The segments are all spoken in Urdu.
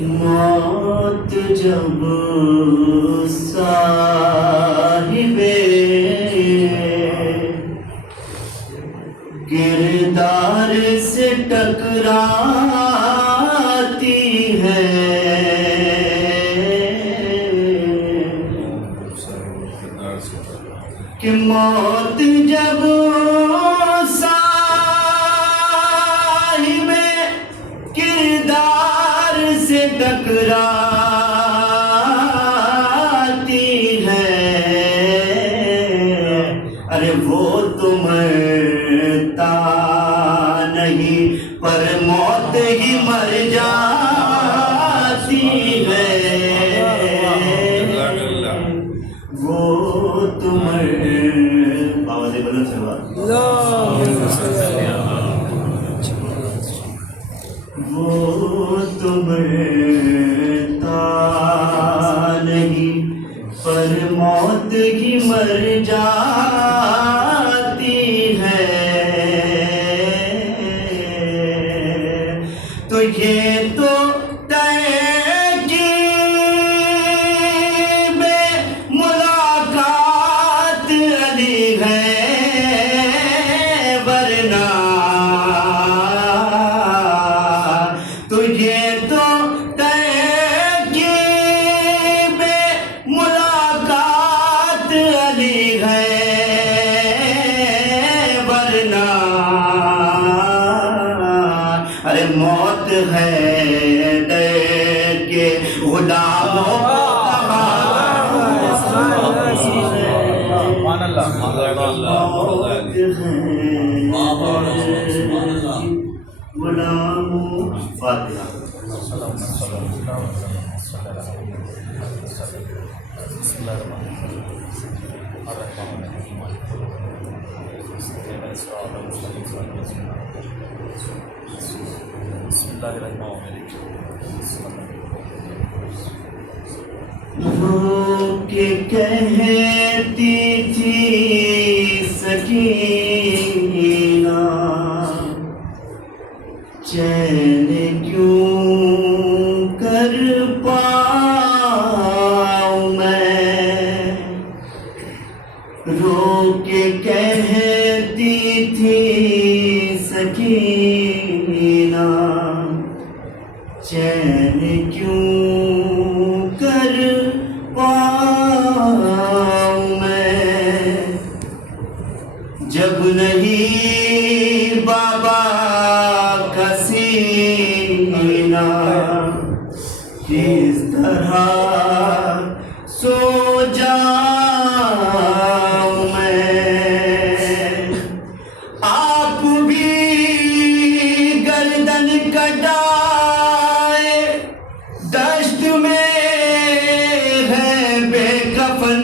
موت جب صاحبِ کردار سے ٹکراتی ہے، کہ موت جب صاحب کردار سے ٹکراتی ہے، ارے وہ تو مرتا نہیں پر موت ہی مر جاتی ہے، وہ تو آواز بلند سے بات، وہ تو مرتا نہیں پر موت ہی مر جاتی ہے، تو یہ تو ترکیب ملاقات علی ہے، ورنہ تو یہ تو ترکیب ملاقات علی ہے، ورنہ ارے موت ہے ڈر کے غلاموں کو غلاموں فاتحہ۔ رو کے کہتی تھی سکینہ چین کیوں کر پاؤں میں، رو کے کہتی تھی سکینہ چین کیوں کر پاؤں میں، جب نہیں بابا کا سینہ کس طرح سو جاؤں میں، آپ بھی گردن کٹائے دشت میں ہے بے کفن،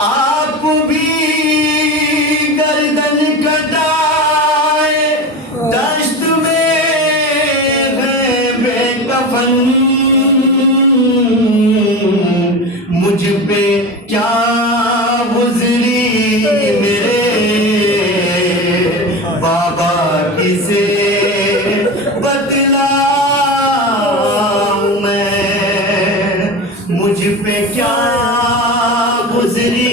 آپ بھی گردن کٹائے دشت میں ہے بے کفن، مجھ پہ کیا گزری میرے بابا کسے بتلاؤں میں، مجھ پہ کیا گزری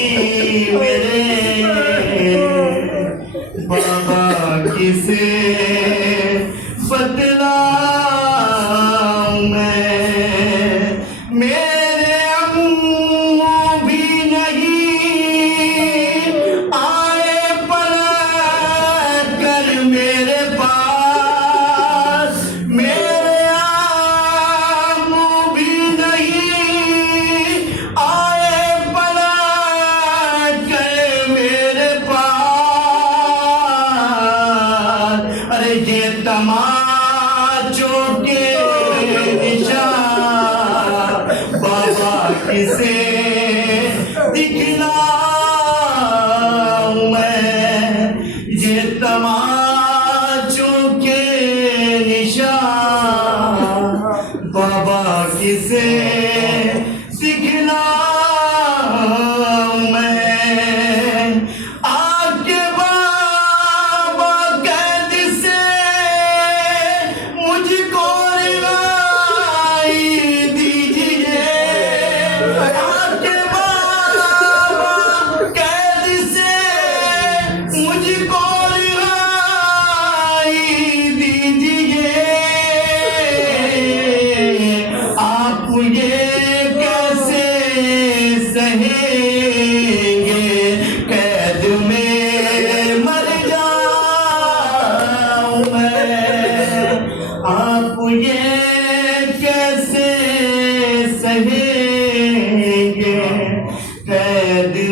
میرے بابا کسے بتلاؤں میں، میرے امو بھی نہیں آئے پلٹ کر میرے پاس، میرے امو بھی نہیں آئے پلٹ کر میرے پاس، ارے یہ تماچوں کے نشان بابا کسے دکھلاؤں میں، یہ تماچوں کے نشان بابا کسے دکھلاؤں میں، آگ کے بابا قید سے مجھ کو رہائی دیجیے، آگ کے بابا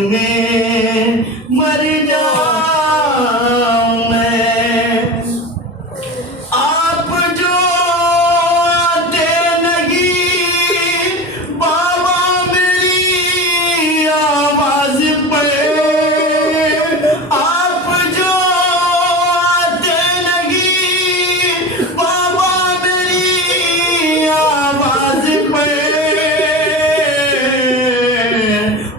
میں مر جاؤں میں آپ جو آتے نہیں بابا میری آواز پہ آپ جو آتے نہیں بابا میری آواز پہ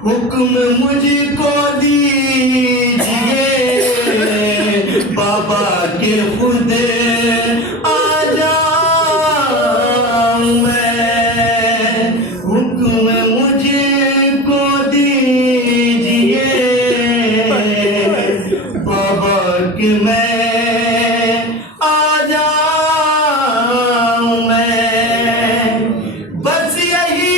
حکم مجھ کو دیجئے بابا کے خود آ جاؤں میں حکم مجھ کو دیجئے بابا کہ میں آ جاؤں میں بس یہی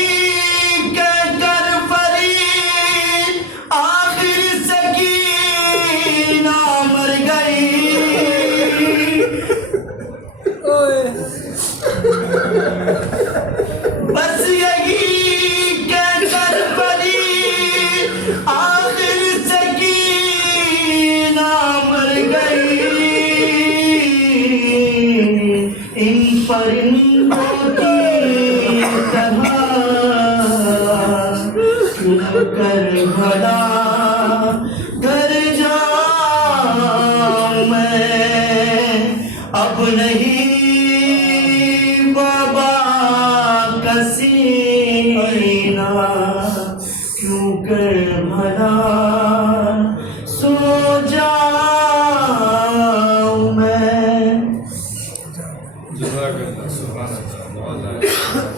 کہہ کر فرید آخر سکینہ مر گئی بس یہی کہہ کر فرید آخر سکینہ مر گئی ان پرندوں کی طرح کیوں کر بھلا گھر جاؤں میں اب نہیں بابا کا سینہ کیوں کر بھلا سو جاؤں میں جزاک اللہ سبحان اللہ بہت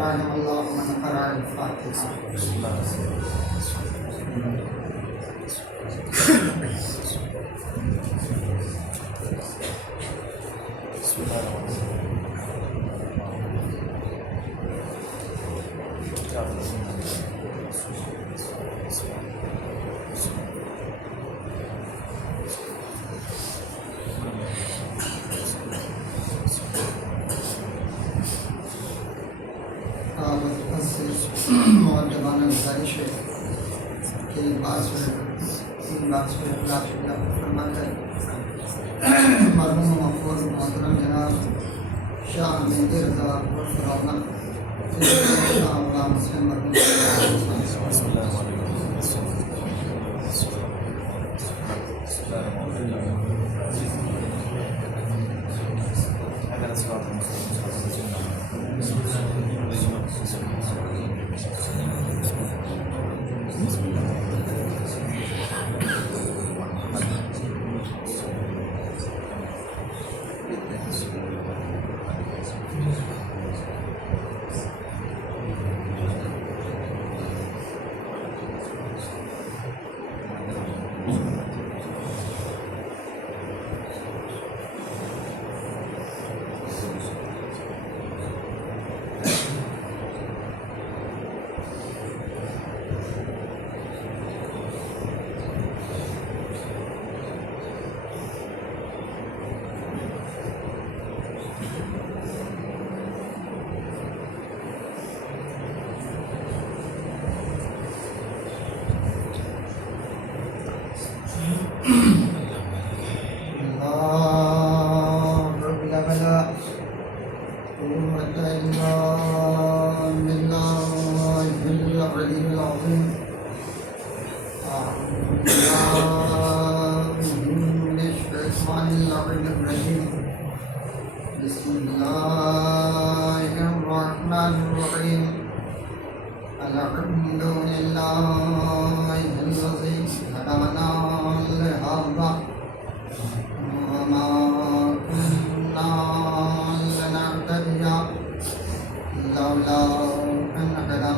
رحم الله من قرأ الفاتحة. مؤدبانہ گزارش ہے کہ تین بات سے اخلاق شدہ فرما کر مرحوم مقبول محترم جناب شاہ مہدی رضا فرما شاہ غلام حسین مرحوم بسم الله الرحمن الرحيم الحمد لله الذي هدانا لهذا وما كنا لنهتدي لولا أن هدانا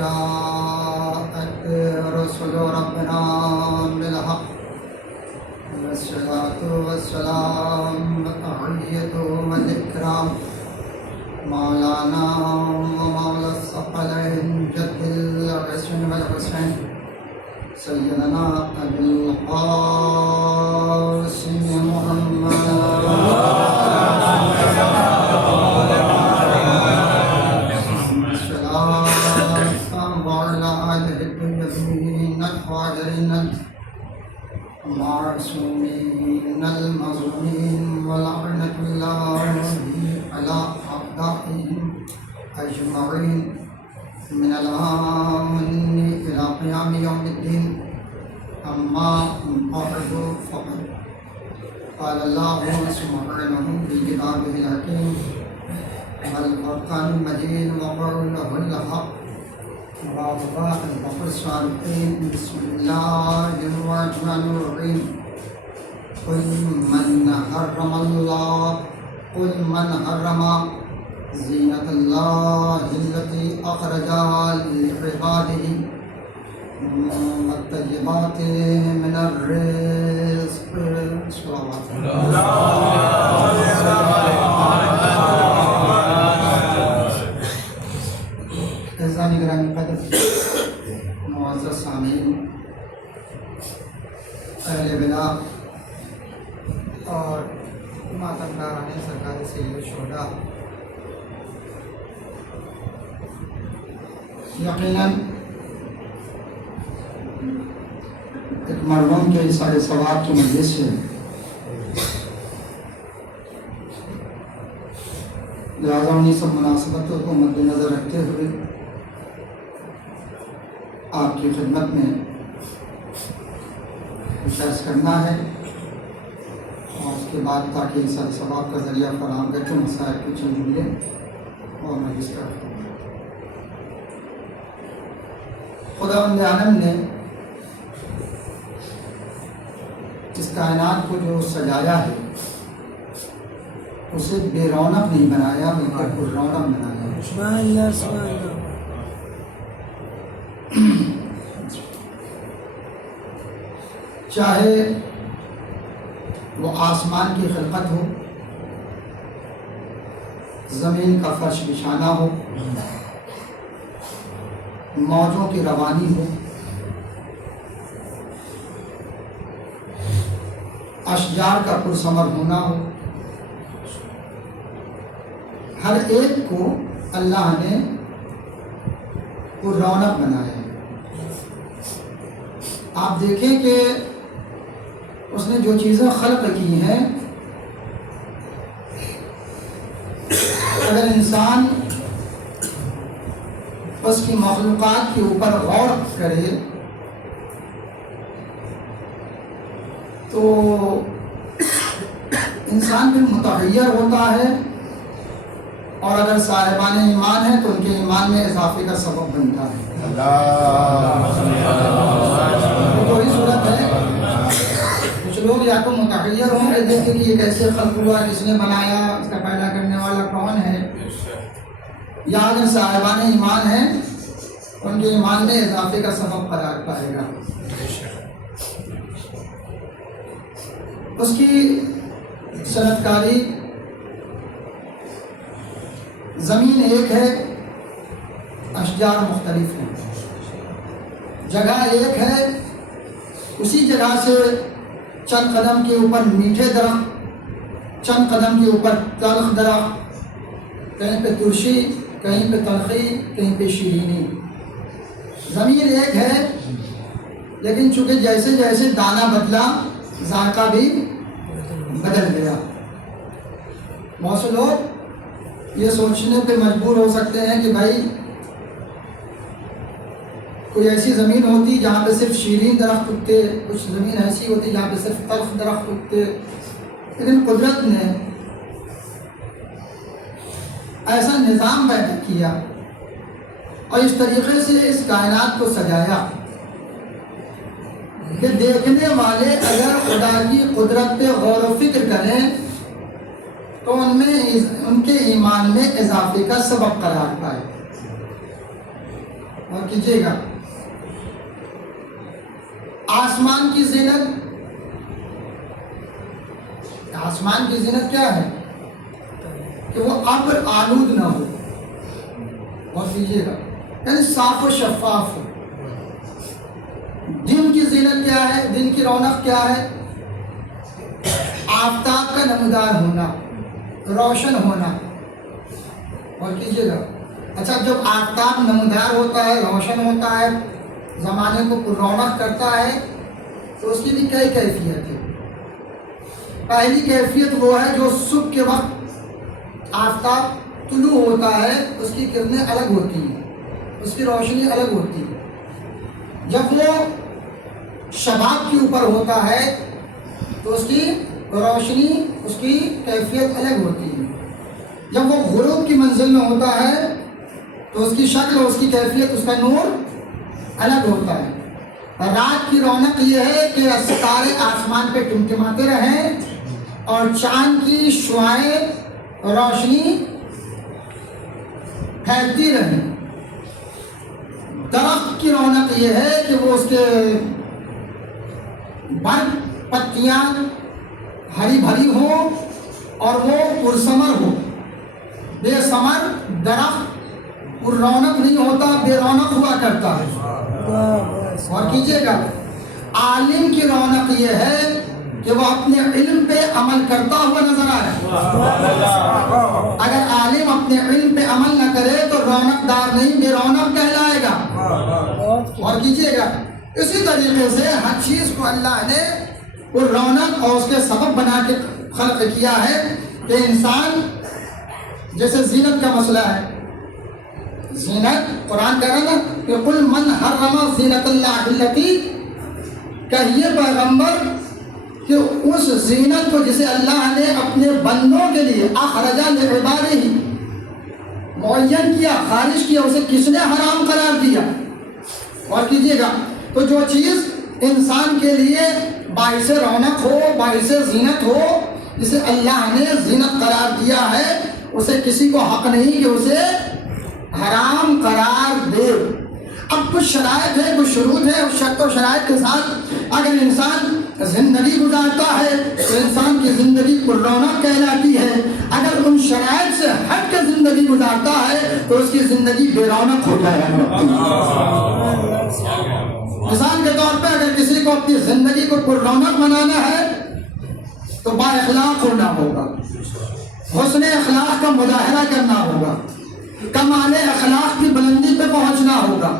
جاءت رسل ربنا بالحق والصلاة والسلام تحيتهم الإكرام مولانا ومولى الثقلين جد الحسن والحسين سيدنا أبي القاسم محمد وعلى آله الطيبين الطاهرين المعصومين المظلومين ولعنة الله على أعدائهم أجمعين من الآن إلى قيام يوم الدين. أما بعد فقد قال الله سبحانه في كتابه الحكيم والفرقان المجيد وقوله الحق ووضاح البحر الصالحين. بسم الله الرحمن الرحيم. قل من حرم زينة الله التي أخرج لعباده والطيبات من الرزق. صلوات اعزامی گرامی قدر، معزز سامعین، اہل بلا اور ماتمداران سرکار سید الشہداء، یقیناً ایک مرحوم کے اظہار ثواب کی مجلس ہے، لہٰذا انہیں سب مناسبتوں کو مد نظر رکھتے ہوئے آپ کی خدمت میں کچھ عرض کرنا ہے، اور اس کے بعد تاکہ اظہار ثواب کا ذریعہ فراہم کر کے مسائل کو چند جملے اور مجلس کر دیں۔ خداوند عالم نے اس کائنات کو جو سجایا ہے اسے بے رونق نہیں بنایا بلکہ پر رونق بنایا ہے۔ سبحان اللہ سبحان اللہ۔ چاہے وہ آسمان کی خلقت ہو، زمین کا فرش بچھانا ہو، موجوں کی روانی ہو، اشجار کا پرثمر ہونا ہو، ہر ایک کو اللہ نے پر رونق بنایا ہے۔ آپ دیکھیں کہ اس نے جو چیزیں خلق کی ہیں، اگر انسان اس کی مخلوقات کے اوپر غور کرے تو انسان پھر متحیر ہوتا ہے، اور اگر صاحبان ایمان ہیں تو ان کے ایمان میں اضافے کا سبب بنتا ہے۔ وہی صورت ہے، کچھ لوگ یا تو متحیر ہوں گے دیکھیں کہ یہ کیسے خلق ہوا، کس نے بنایا، اس کا پیدا کرنے والا کون ہے، یا اگر صاحبان ایمان ہیں ان کے ایمان میں اضافے کا سبب قرار پائے گا۔ اس کی صنعت کاری زمین ایک ہے، اشجار مختلف ہیں، جگہ ایک ہے، اسی جگہ سے چند قدم کے اوپر میٹھے درخت، چند قدم کے اوپر تلخ درخت، کہیں پہ ترشی، کہیں پہ تلخی، کہیں پہ شیرینی۔ زمین ایک ہے لیکن چونکہ جیسے جیسے دانہ بدلا ذائقہ بھی بدل گیا۔ بہت سے لوگ یہ سوچنے پہ مجبور ہو سکتے ہیں کہ بھائی کوئی ایسی زمین ہوتی جہاں پہ صرف شیرین درخت اگتے، کچھ زمین ایسی ہوتی جہاں پہ صرف تلخ درخت اگتے، لیکن قدرت نے ایسا نظام پیدا کیا اور اس طریقے سے اس کائنات کو سجایا کہ دیکھنے والے اگر خدا کی قدرت پہ غور و فکر کریں تو ان کے ایمان میں اضافے کا سبب قرار پائے۔ اور کیجیے گا آسمان کی زینت، آسمان کی زینت کیا ہے؟ کہ وہ ابر آلود نہ ہو، اور کیجیے گا یعنی صاف و شفاف ہو۔ دن کی زینت کیا ہے؟ دن کی رونق کیا ہے؟ آفتاب کا نمودار ہونا، روشن ہونا، اور کیجیے گا اچھا جب آفتاب نمودار ہوتا ہے، روشن ہوتا ہے، زمانے کو پر رونق کرتا ہے، تو اس کی بھی کئی کیفیت ہے۔ پہلی کیفیت وہ ہے جو صبح کے وقت آفتاب طلوع ہوتا ہے، اس کی کرنیں الگ ہوتی ہیں، اس کی روشنی الگ ہوتی ہے۔ جب وہ شباب کے اوپر ہوتا ہے تو اس کی روشنی، اس کی کیفیت الگ ہوتی ہے۔ جب وہ غروب کی منزل میں ہوتا ہے تو اس کی شکل، اس کی کیفیت، اس کا نور الگ ہوتا ہے۔ رات کی رونق یہ ہے کہ ستارے آسمان پہ ٹمٹماتے رہیں اور چاند کی شعاعیں روشنی پھیلتی رہیں۔ درخت کی رونق یہ ہے کہ وہ اس کے برگ پتیاں ہری بھری ہوں اور وہ پرثمر ہو۔ بے ثمر درخت پر رونق نہیں ہوتا، بے رونق ہوا کرتا ہے۔ اور کیجیے گا عالم کی رونق یہ ہے کہ وہ اپنے علم پہ عمل کرتا ہوا نظر آئے۔ اگر عالم اپنے علم پہ عمل نہ کرے تو رونق دار نہیں، بے رونق کہلائے گا۔ اور کیجیے گا اسی طریقے سے ہر چیز کو اللہ نے وہ رونق اور اس کے سبب بنا کے خلق کیا ہے کہ انسان، جیسے زینت کا مسئلہ ہے، زینت قرآن کہہ رہا نا کہ قل من حرم زینت اللہ التی، کہیے پیغمبر کہ اس زینت کو جسے اللہ نے اپنے بندوں کے لیے اخرج لعبادہ معین کیا، خارج کیا، اسے کس نے حرام قرار دیا۔ اور کیجیے گا تو جو چیز انسان کے لیے باعث رونق ہو، باعث زینت ہو، جسے اللہ نے زینت قرار دیا ہے، اسے کسی کو حق نہیں کہ اسے حرام قرار دے۔ اب کچھ شرائط ہے، کچھ شروط ہے، اس شرط و شرائط کے ساتھ اگر انسان زندگی گزارتا ہے تو انسان کی زندگی پر رونق کہلاتی ہے۔ اگر ان شرائط سے ہٹ کے زندگی گزارتا ہے تو اس کی زندگی بے رونق ہو جائے گی۔ مثال کے طور پہ اگر کسی کو اپنی زندگی کو پر رونق بنانا ہے تو با اخلاق ہونا ہوگا، حسن اخلاق کا مظاہرہ کرنا ہوگا، کمال اخلاق کی بلندی پہ پہنچنا ہوگا،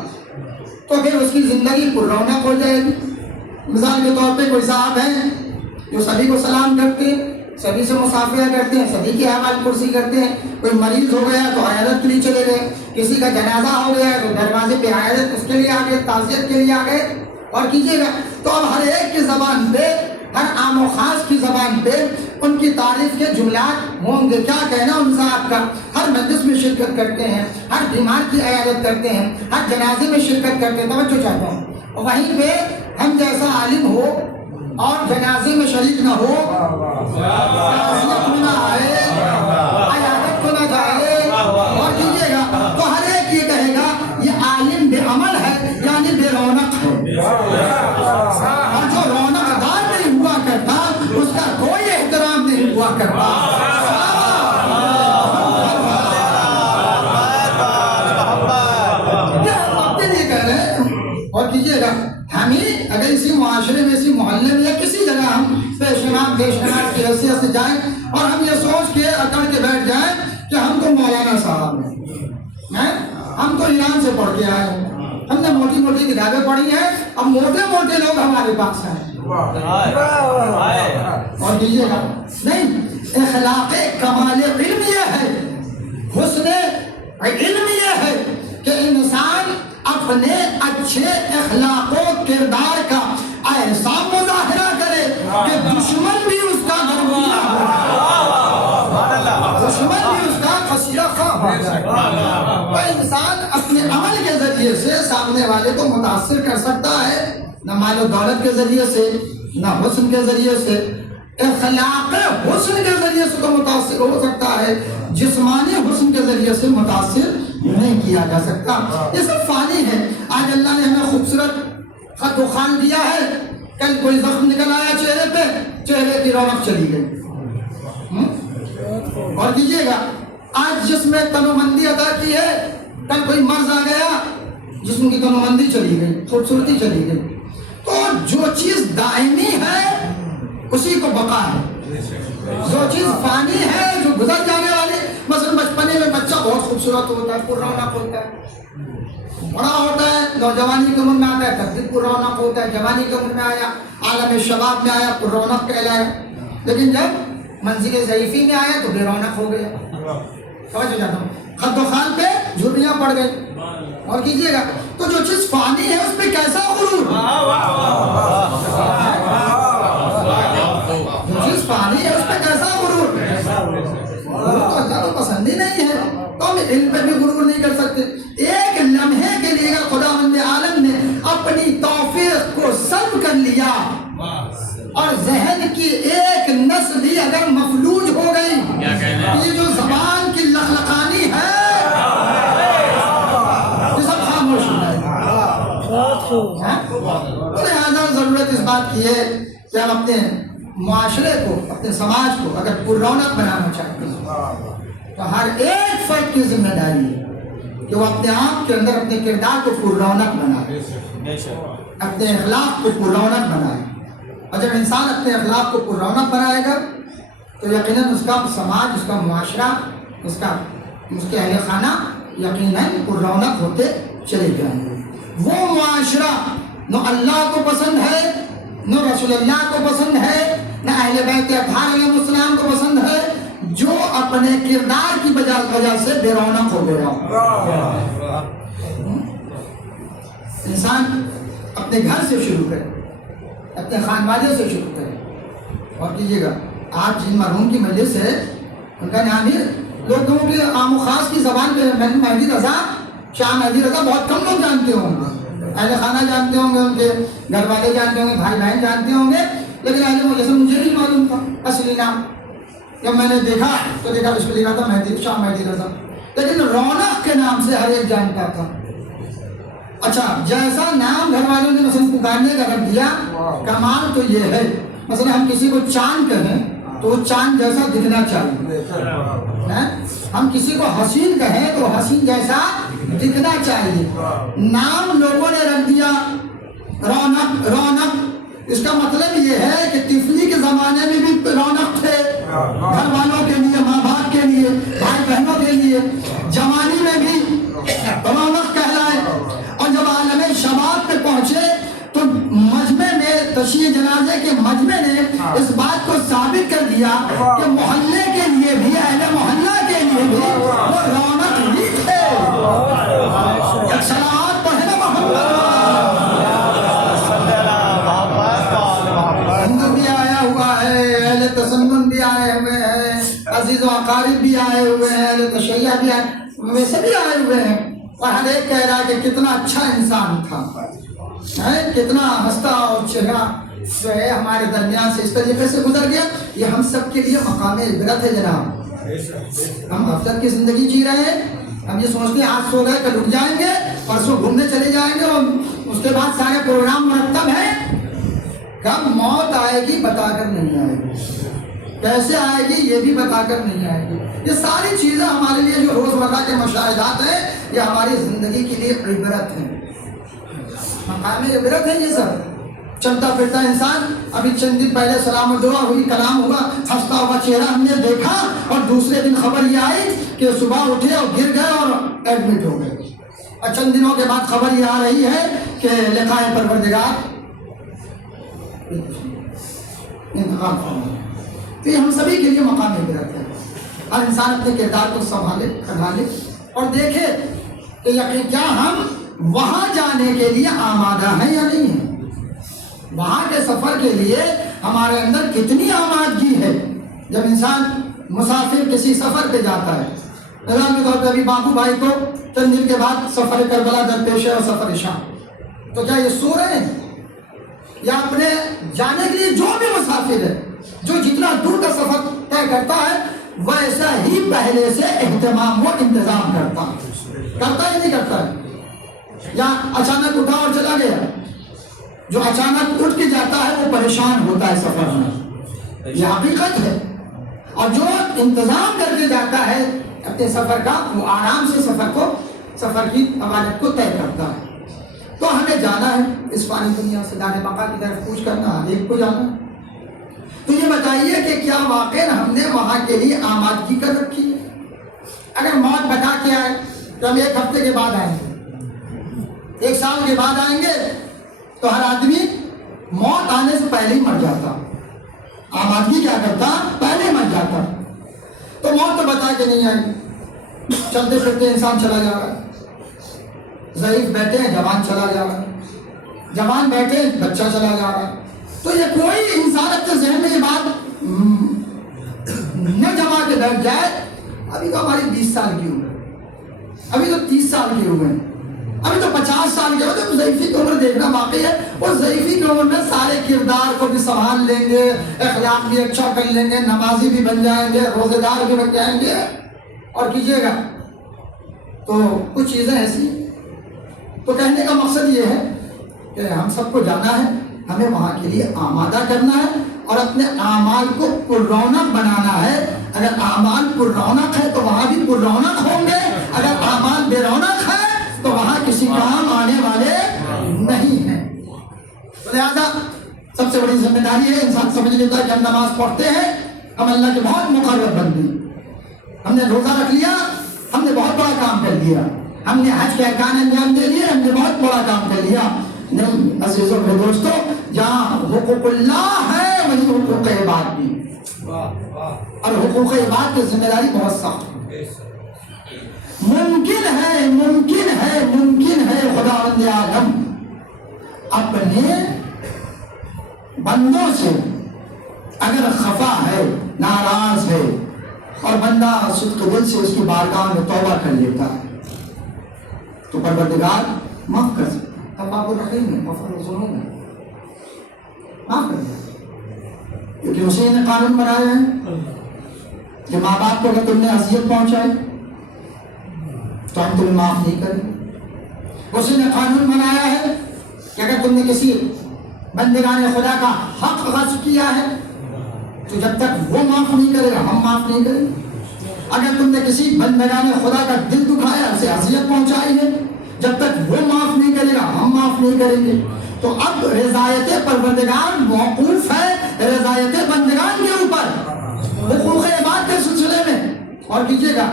تو پھر اس کی زندگی پر رونق ہو جائے گی۔ مثال کے طور پہ کوئی صاحب ہیں جو سبھی کو سلام کرتے ہیں، سبھی سے مصافحہ کرتے ہیں، سبھی کی احوال پرسی کرتے ہیں۔ کوئی مریض ہو گیا تو عیادت کے لیے چلے گئے، کسی کا جنازہ ہو گیا تو دروازے پہ عیادت اس کے لیے آ گئے، تعزیت کے لیے آ گئے۔ اور کیجیے گا تو اب ہر ایک کی زبان پہ، ہر عام و خاص کی زبان پہ ان کی تعریف کے جملات ہوں گے۔ کیا کہنا ان صاحب کا؟ ہر مجلس میں شرکت کرتے ہیں، ہر بیمار کی عیادت کرتے ہیں، ہر جنازے میں شرکت کرتے ہیں۔ توجہ چاہتا ہوں، وہیں پہ ہم جیسا عالم ہو اور جنازے میں شریک نہ ہو، تعزیت کو نہ آئے، عیادت کو نہ جائے، اور کیجیے گا تو ہر ایک یہ کہے گا یہ عالم بے عمل ہے، یعنی بے رونق ہے۔ اور جو رونق دار نہیں ہوا کرتا اس کا کوئی احترام نہیں ہوا کرتا۔ اپنے لیے کہہ رہے ہیں۔ اور کیجیے گا ہمیں اگر اسی معاشرے میں، اسی محلے میں یا کسی جگہ ہم پیشنام کی حیثیت سے جائیں اور ہم یہ سوچ کے اکڑ کے بیٹھ جائیں کہ ہم تو مولانا صاحب ہیں، ہم تو ایران سے پڑھ کے آئے ہیں، ہم نے موٹی موٹی کتابیں پڑھی ہیں، اب موٹے موٹے لوگ ہمارے پاس ہیں۔ اور کیجیے گا نہیں، اخلاق کمال علم یہ ہے، حسن علم یہ ہے کہ انسان اپنے اچھے اخلاق و کردار کا ایسا مظاہرہ کرے کہ دشمن بھی اس کا درمیان ہو جائے، دشمن بھی اس کا فسیلہ خواہ ہو جائے۔ تو انسان اپنے عمل کے ذریعے سے سامنے والے کو متاثر کر سکتا ہے، نہ مال و دولت کے ذریعے سے، نہ حسن کے ذریعے سے۔ اخلاق حسن کے ذریعے سے تو متاثر ہو سکتا ہے، جسمانی حسن کے ذریعے سے متاثر نہیں کیا جا سکتا. یہ سب فانی ہے. آج اللہ نے ہمیں خوبصورت خط و خان دیا ہے, کل کوئی زخم نکل آیا چہرے پہ, چہرے کی رونق چلی گئی. اور کیجیے گا, آج جسم میں تنومندی ادا کی ہے, کل کوئی مرض آ گیا, جسم کی تنومندی چلی گئی, خوبصورتی چلی گئی. تو جو چیز دائمی ہے اسی کو بقا ہے, جو چیز فانی ہے, جو گزر جانے والی, مثلا بچپنے میں بچہ بہت خوبصورت ہوتا ہے, پررونق ہوتا ہے, بڑا ہوتا ہے, نوجوانی کی عمر میں آتا ہے تب بھی پررونق ہوتا ہے, جوانی کی عمر میں آیا, عالم شباب میں آیا, پررونق کہلایا, لیکن جب منزل ضعیفی میں آیا تو بے رونق ہو گیا. سمجھ جاتا ہوں, خد و خال پہ جھرریاں پڑ گئی. اور کیجیے گا, تو جو چیز فانی ہے اس پہ کیسا غرور, جو چیز فانی ہے اس پہ کیسا غرور, تو اللہ کو پسند ہی نہیں ہے. تو ہم علم پہ بھی غرور نہیں کر سکتے. ایک لمحے کے لیے اگر خداوند عالم نے اپنی توفیق کو سلب کر لیا اور ذہن کی ایک نس بھی اگر مفلوج ہو گئی, یہ جو زبان کی لخلقانی ہے یہ سب خاموش ہو جائے گا. لہٰذا ضرورت اس بات کی ہے کہ ہم اپنے معاشرے کو, اپنے سماج کو اگر پر رونق بنانا چاہتے ہیں تو ہر ایک فرد کی ذمہ داری ہے کہ وہ اپنے آپ کے اندر اپنے کردار کو پر رونق بنائے, اپنے اخلاق کو پر رونق بنائے. اور جب انسان اپنے اخلاق کو پر رونق بنائے گا تو یقیناً اس کا سماج, اس کا معاشرہ, اس کے اہل خانہ یقیناً پر رونق ہوتے چلے جائیں گے. وہ معاشرہ نہ اللہ کو پسند ہے, نہ رسول اللہ کو پسند ہے, نہ اہل بیت اطہار علیہ السلام کو پسند ہے, جو اپنے کردار کی وجہ سے بے رونق ہو گیا. انسان اپنے گھر سے شروع کرے, اپنے خانوادے سے شروع کرے. اور کیجیے گا, آج جن مرحوم کی مجلس ہے ان کا نام ہی لوگوں کی عام و خاص کی زبان پہ مہدی رضا, شاہ مہدی رضا بہت کم لوگ جانتے ہوں گے. اہل خانہ جانتے ہوں گے, ان کے گھر والے جانتے ہوں گے, بھائی بہن جانتے ہوں گے, لیکن اہل مجلس مجھے نہیں معلوم تھا اصلی نام. جب میں نے دیکھا تو دیکھا اس پہ لکھا تھا مہدی, شاہ مہدی رضا, لیکن رونق کے نام سے ہر ایک جانتا تھا. اچھا, جیسا نام گھر والوں نے مثلا پکارنے کا رکھ دیا, کمال تو یہ ہے مثلا ہم کسی کو چاند کہیں تو وہ چاند جیسا دکھنا چاہیے, ہم کسی کو حسین کہیں تو حسین جیسا دکھنا چاہیے. نام لوگوں نے رکھ دیا رونق. رونق اس کا مطلب یہ ہے کہ طفلی کے زمانے میں بھی رونق تھے, گھر والوں کے لیے, ماں باپ کے لیے, بھائی بہنوں کے لیے, جوانی میں بھی رونق کہلائے. اور جب عالم شباب پہ پہنچے تو مجمع میں, تشیع جنازے کے مجمع نے اس بات کو ثابت کر دیا کہ محلے کے لیے بھی, اہل محلہ کے لیے بھی وہ رونق ہی تھے. صلوات پڑھے نا محمد. ہندو بھی آیا ہوا ہے, اہل تسنن بھی آئے ہوئے ہیں, عزیز و اقارب بھی آئے ہوئے ہیں, اہل تشیع بھی آئے, ویسے بھی آئے ہوئے ہیں. اور ہر ایک کہہ رہا ہے کہ کتنا اچھا انسان تھا, کتنا ہنستا اور چہرہ جو ہے ہمارے درمیان سے اس طریقے سے گزر گیا. یہ ہم سب کے لیے مقام عبرت ہے جناب. ہم افضل کی زندگی جی رہے ہیں, ہم یہ سوچتے ہیں آج سو گئے کل اٹھ جائیں گے, پرسوں گھومنے چلے جائیں گے, اور اس کے بعد سارے پروگرام مرتب ہیں. کب موت آئے گی بتا کر نہیں آئے گی, کیسے آئے گی یہ بھی بتا کر نہیں آئے گی. یہ ساری چیزیں ہمارے لیے جو روزمرہ کے مشاہدات ہیں یہ ہماری زندگی کے لیے عبرت ہیں, مقام عبرت ہے. یہ سب چلتا پھرتا انسان, ابھی چند دن پہلے سلام و دعا ہوئی, کلام ہوا, ہنستا ہوا چہرہ ہم نے دیکھا, اور دوسرے دن خبر یہ آئی کہ صبح اٹھے اور گر گئے اور ایڈمٹ ہو گئے. اور چند دنوں کے بعد خبر یہ آ رہی ہے کہ لقائے پروردگار انتقال فرمایا. تو یہ ہم سبھی کے لیے مقام عبرت ہے. ہر انسان اپنے کردار کو سنبھالے, کھنگالے اور دیکھے کہ یقین کیا ہم وہاں جانے کے لیے آمادہ ہیں یا نہیں ہیں, وہاں کے سفر کے لیے ہمارے اندر کتنی آمادگی ہے. جب انسان مسافر کسی سفر پہ جاتا ہے, مثال کے طور پہ ابھی بابو بھائی کو چند دن کے بعد سفر کربلا درپیش ہے اور سفر شام, تو کیا یہ سو رہے ہیں یا اپنے جانے کے لیے جو بھی مسافر ہے, جو جتنا دور کا سفر طے کرتا ہے ویسا ہی پہلے سے اہتمام و انتظام کرتا ہے نہیں کرتا ہے؟ یا اچانک اٹھا اور چلا گیا، جو اچانک اٹھ کے جاتا ہے وہ پریشان ہوتا ہے سفر میں، یہ حقیقت ہے۔ اور جو انتظام کر کے جاتا ہے اپنے سفر کا، وہ آرام سے سفر کی امانت کو طے کرتا ہے۔ تو ہمیں جانا ہے اس فانی دنیا سے دار بقا کی طرف کوچ کرنا، ایک کو جانا ہے۔ تو یہ بتائیے کہ کیا واقعی ہم نے وہاں کے لیے آمادگی کر رکھی ہے؟ اگر موت بتا کے آئے تو ہم 1 ہفتے کے بعد آئیں گے، 1 سال کے بعد آئیں گے، تو ہر آدمی موت آنے سے پہلے ہی مر جاتا، آمادگی کیا کرتا؟ پہلے مر جاتا۔ تو موت تو بتا کے نہیں آئی، چلتے پھرتے انسان چلا جا رہا ہے، ضعیف بیٹھے ہیں جوان چلا جا رہا ہے، جوان بیٹھے بچہ چلا جا رہا ہے۔ تو یہ کوئی انسان اپنے ذہن میں یہ بات نہ جما کے بیٹھ جائے ابھی تو ہماری 20 سال کی عمر ہے، ابھی تو 30 سال کی عمر ہے، ابھی تو 50 سال کی عمر۔ ضعیفی کی عمر دیکھنا واقعی ہے، اور ضعیفی کی عمر میں سارے کردار کو بھی سنبھال لیں گے، اخلاق بھی اچھا کر لیں گے، نمازی بھی بن جائیں گے، روزے دار بھی بن جائیں گے۔ اور کیجیے گا تو کچھ چیزیں ایسی ہیں۔ تو کہنے کا مقصد یہ ہے کہ ہم سب کو جانا ہے، ہمیں وہاں کے لیے آمادہ کرنا ہے اور اپنے اعمال کو پر رونق بنانا ہے۔ اگر اعمال پر رونق ہے تو وہاں بھی پر رونق ہوں گے، اگر اعمال بے رونق ہے تو وہاں کسی کام آنے والے نہیں ہیں۔ لہذا سب سے بڑی ذمہ داری ہے، انسان سمجھ لیتا ہے کہ ہم نماز پڑھتے ہیں، ہم اللہ کے بہت مقرب بندے، ہم نے روزہ رکھ لیا، ہم نے بہت بڑا کام کر لیا، ہم نے حج کے ارکان انجام دے دیے، ہم نے بہت بڑا کام کر لیا۔ نہیں عزیزوں میرے دوستو، جہاں حقوق اللہ ہے وہی حقوق عباد بھی، اور حقوق عباد کی ذمہ داری بہت سخت ہے۔ ممکن ہے خداوند عالم اپنے بندوں سے اگر خفا ہے، ناراض ہے، اور بندہ صدق دل سے اس کی بارگاہ میں توبہ کر لیتا ہے تو پروردگار معاف کر سکتا ہے۔ تواب الرحیم ہے، غفور الذنوب ہے، معاف کر دیا، کیونکہ اسی نے قانون بنایا ہے کہ ماں باپ کو اگر تم نے اذیت پہنچائی تو ہم تمہیں معاف نہیں کریں۔ اسی نے قانون بنایا ہے کہ اگر تم نے کسی بندگان خدا کا حق غصب کیا ہے تو جب تک وہ معاف نہیں کرے گا ہم معاف نہیں کریں گے۔ اگر تم نے کسی بندگان خدا کا دل دکھایا، اسے اذیت پہنچائی ہے، جب تک وہ معاف نہیں کرے گا ہم معاف نہیں کریں گے۔ تو اب رضایت پروردگار موقوف ہے رضایت بندگان کے اوپر حقوق عباد کے سلسلے میں۔ اور کیجیے گا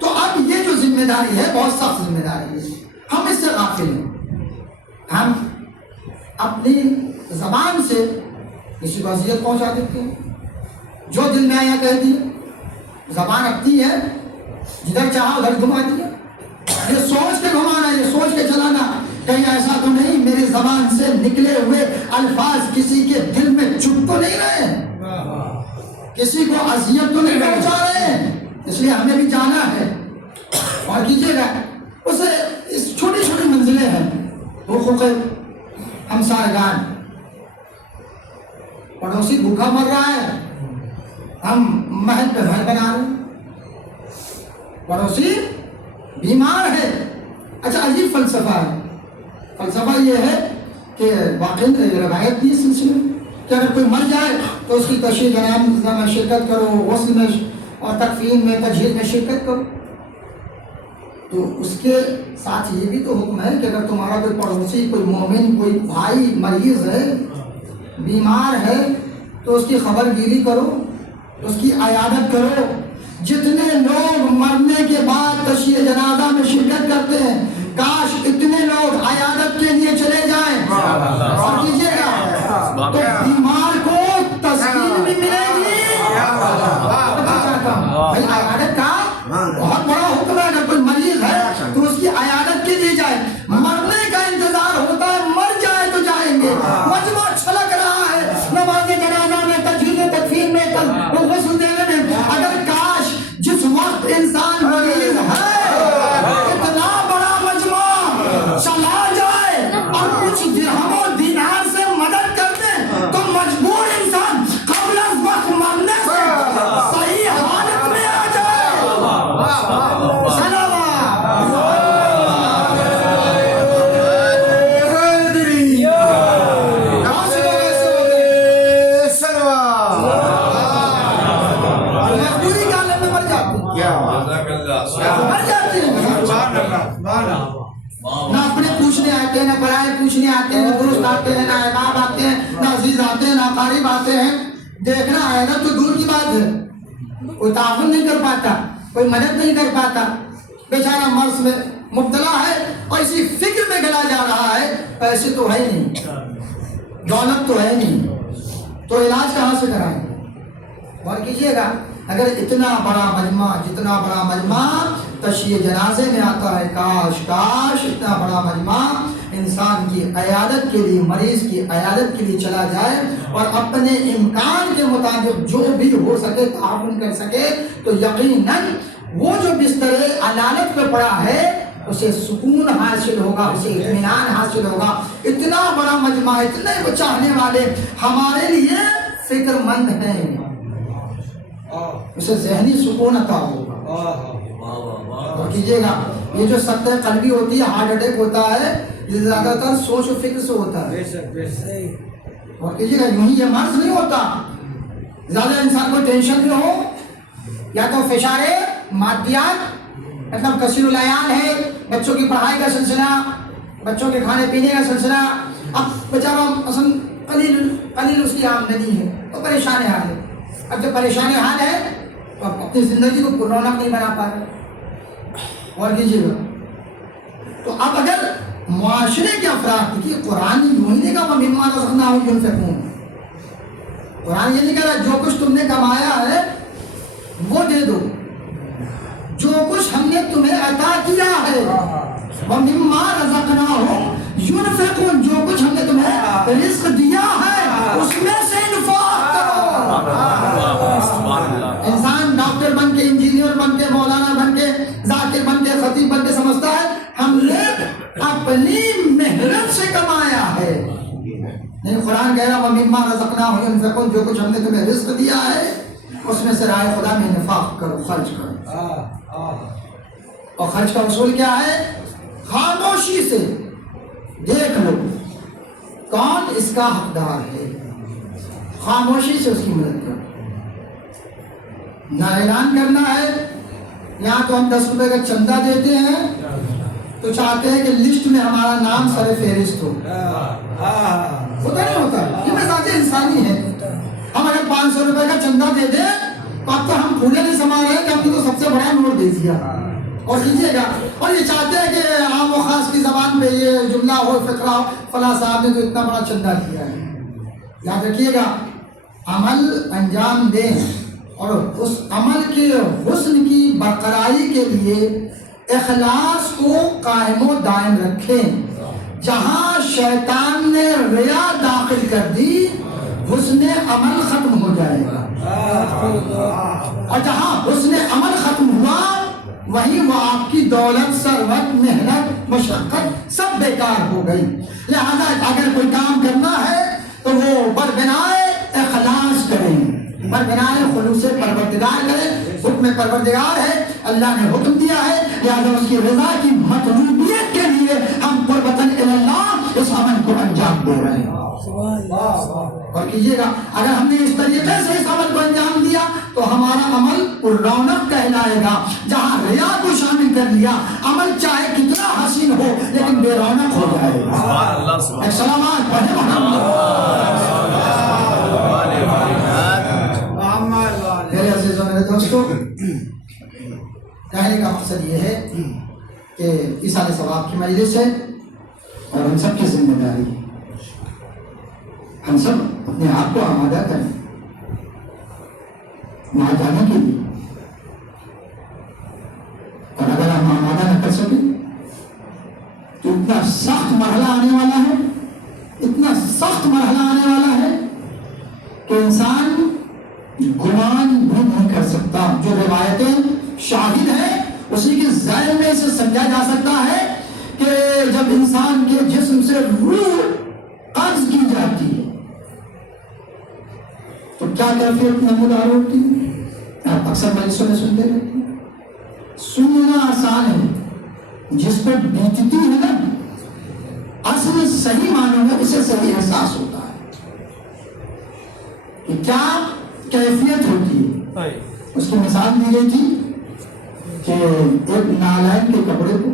تو اب یہ جو ذمہ داری ہے بہت سخت ذمہ داری ہے، ہم اس سے غافل ہیں۔ ہم اپنی زبان سے کسی کو اذیت پہنچا دیتے ہیں، جو دل میں آیا کہہ دیا، زبان اپنی ہے، جدھر چاہا ادھر گھما دیا، یہ سوچ کے گھمانا، یہ سوچ کے چلانا کہیں ایسا تو نہیں میری زبان سے نکلے ہوئے الفاظ کسی کے دل میں چپ تو نہیں رہے، کسی کو اذیت تو نہیں پہنچا رہے ہیں، اس لیے ہمیں بھی جانا ہے۔ اور کیجیے گا اسے اس چھوٹی چھوٹی منزلیں ہیں، حقوق ہمسائگان، پڑوسی بھوکا مر رہا ہے ہم محل پہ گھر بنا رہے ہیں، پڑوسی بیمار ہے۔ اچھا عجیب فلسفہ ہے، فلسفہ یہ ہے کہ واقعی روایت بھی اس سلسلے میں کہ اگر کوئی مر جائے تو اس کی تشییع جنازہ میں شرکت کرو، غسل میں اور تکفین میں تجہیز میں شرکت کرو۔ تو اس کے ساتھ یہ بھی تو حکم ہے کہ اگر تمہارا کوئی پڑوسی، کوئی مومن، کوئی بھائی مریض ہے، بیمار ہے تو اس کی خبر گیری کرو، اس کی عیادت کرو۔ جتنے لوگ مرنے کے بعد تشییع جنازہ میں شرکت کرتے ہیں، کاش اتنے لوگ عیادت کے لیے چلے جائیں۔ اور کیجیے گا تو بیمار کو تسکین بھی ملے گی۔ بھائی عیادت کا بہت بڑا حکم ہے، اگر کوئی مریض ہے تو اس کی عیادت کے لیے جائے۔ مرنے کا انتظار ہوتا ہے، مر جائے تو جائیں گے، مجمع چھلک رہا ہے نماز جنازہ میں، تجہیز تکفین میں، غسل دینے میں۔ اگر کاش جس وقت انسان مریض ہے اتنا نہ اپنے پوچھنے آتے ہیں، نہ پرائے پوچھنے آتے ہیں، نہ دوست آتے ہیں، نہ احباب آتے ہیں، نہ عزیز آتے ہیں، نہ قریب آتے ہیں. دیکھنا آئے نا تو دور کی بات ہے، کوئی تعاون نہیں کر پاتا، کوئی مدد نہیں کر پاتا، بیچارہ مرض میں مبتلا ہے اور اسی فکر میں گلا جا رہا ہے. پیسے تو ہے نہیں، دولت تو ہے نہیں، تو علاج کہاں سے کرائیں؟ غور کیجیے گا، اگر اتنا بڑا مجمع، جتنا بڑا مجمع تشییع جنازے میں آتا ہے، کاش اتنا بڑا مجمع انسان کی عیادت کے لیے، مریض کی عیادت کے لیے چلا جائے اور اپنے امکان کے مطابق جو بھی ہو سکے تعاون کر سکے، تو یقیناً وہ جو بستر علالت پہ پڑا ہے اسے سکون حاصل ہوگا، اسے اطمینان حاصل ہوگا. اتنا بڑا مجمع، اتنے چاہنے والے ہمارے لیے فکر مند ہیں، اسے ذہنی سکون عطا ہوگا. اور کیجیے گا، یہ جو سکتہ قلبی ہوتی ہے، ہارٹ اٹیک ہوتا ہے، یہ زیادہ تر سوچ و فکر سے ہوتا ہے. اور کیجیے گا، یوں ہی یہ مرض نہیں ہوتا. زیادہ انسان کو ٹینشن میں ہو، یا تو فشار مادیات، مطلب کثیر العیال ہے، بچوں کی پڑھائی کا سلسلہ، بچوں کے کھانے پینے کا سلسلہ. اب بیچارہ مثلا قلیل اس کی آمدنی ہے تو پریشان حال ہے. اب جب پریشان حال ہے تو اب اپنی زندگی کو پررونق نہیں بنا پا رہے. اور کیجیے گا، تو اب اگر معاشرے کے افراد کی قرآن یوں ہی نہیں کہا وَمِمَّا رَزَقْنَاهُمْ يُنْفِقُونَ، قرآن یہ نہیں کہہ رہا جو کچھ تم نے کمایا ہے وہ دے دو، جو کچھ ہم نے تمہیں عطا کیا ہے وَمِمَّا رَزَقْنَاهُمْ يُنْفِقُونَ، جو کچھ ہم نے تمہیں رزق دیا ہے اس میں سے انفاق کرو. انسان ڈاکٹر بن کے، انجینئر بن کے، مولانا بن کے، ذاکر بن کے، خطیب بن کے سمجھتا ہے ہم نے اپنی محنت سے کمایا ہے. نہیں، قرآن کہہ رہا وَمِمَّا رَزَقْنَاهُمْ يُنْفِقُونَ، جو کچھ ہم نے تمہیں رزق دیا ہے اس میں سے رائے خدا میں انفاق کرو، خرچ کرو. اور خرچ کا اصول کیا ہے؟ خاموشی سے دیکھ لو کون اس کا حقدار ہے، خاموشی سے اس کی مدد کرو. نہ اعلان کرنا ہے. یہاں تو ہم 10 روپے کا چندہ دیتے ہیں تو چاہتے ہیں کہ لسٹ میں ہمارا نام سر فہرست ہو. ہوتا نہیں ہوتا، یہ مزاج انسانی ہے. ہم اگر 500 روپے کا چندہ دے دیں تو اب تو ہم پھولے نہیں سما رہے کہ ہم نے تو سب سے بڑا نوٹ دے دیا. اور کیجیے گا، اور یہ چاہتے ہیں کہ عام و خاص کی زبان پہ یہ جملہ ہو، فقرہ ہو، فلاں صاحب نے تو اتنا بڑا چندہ کیا ہے. یاد رکھیے گا، عمل انجام دیں اور اس عمل کے حسن کی برقراری کے لیے اخلاص کو قائم و دائم رکھیں. جہاں شیطان نے ریا داخل کر دی حسن عمل ختم ہو جائے گا، اور جہاں حسن عمل ختم ہوا وہیں وہ آپ کی دولت، ثروت، محنت، مشقت سب بیکار ہو گئی. لہذا اگر کوئی کام کرنا ہے تو وہ بربنائے اخلاص کریں، بربنائے خلوص پروردگار کریں. حکم پروردگار ہے، اللہ نے حکم دیا ہے، لہذا اس کی رضا کی مطلوبیت کے لیے ہم قربتاً اللہ اس عمل کو انجام دے رہے ہیں. اور کیجیے گا، اگر ہم نے اس طریقے سے اس عمل کو انجام دیا تو ہمارا عمل رونق کہلائے گا. جہاں ریا کو شامل کر لیا، عمل چاہے کتنا حسین ہو لیکن بے رونق ہو جائے گا. سلامات پڑھیں میرے عزیزوں، میرے دوستوں، کہنے کا مقصد یہ ہے کہ ایصال ثواب کی مجلس ہے اور ہم سب کی ذمہ داری ہے، ہم سب اپنے آپ کو آمادہ کریں وہاں جانے کے لیے. اور اگر ہم آمادہ نہ کر سکیں تو اتنا سخت مرحلہ آنے والا ہے، اتنا سخت مرحلہ آنے والا ہے کہ انسان گمان بھی نہیں کر سکتا. جو روایتیں شاہد ہیں اسی کے ذہن میں اسے سمجھا جا سکتا ہے کہ جب انسان کے جسم سے روح قبض کی جاتی ہے تو کیا کیفیت نمودار ہوتی ہے. آپ اکثر مجلسوں میں سنتے رہتے ہیں. سننا آسان ہے، جس پر بیتتی ہے نا اصل صحیح معنوں میں اسے صحیح احساس ہوتا ہے کہ کیا کیفیت ہوتی ہے. اس کی مثال دی گئی تھی کہ ایک نالائن کے کپڑے کو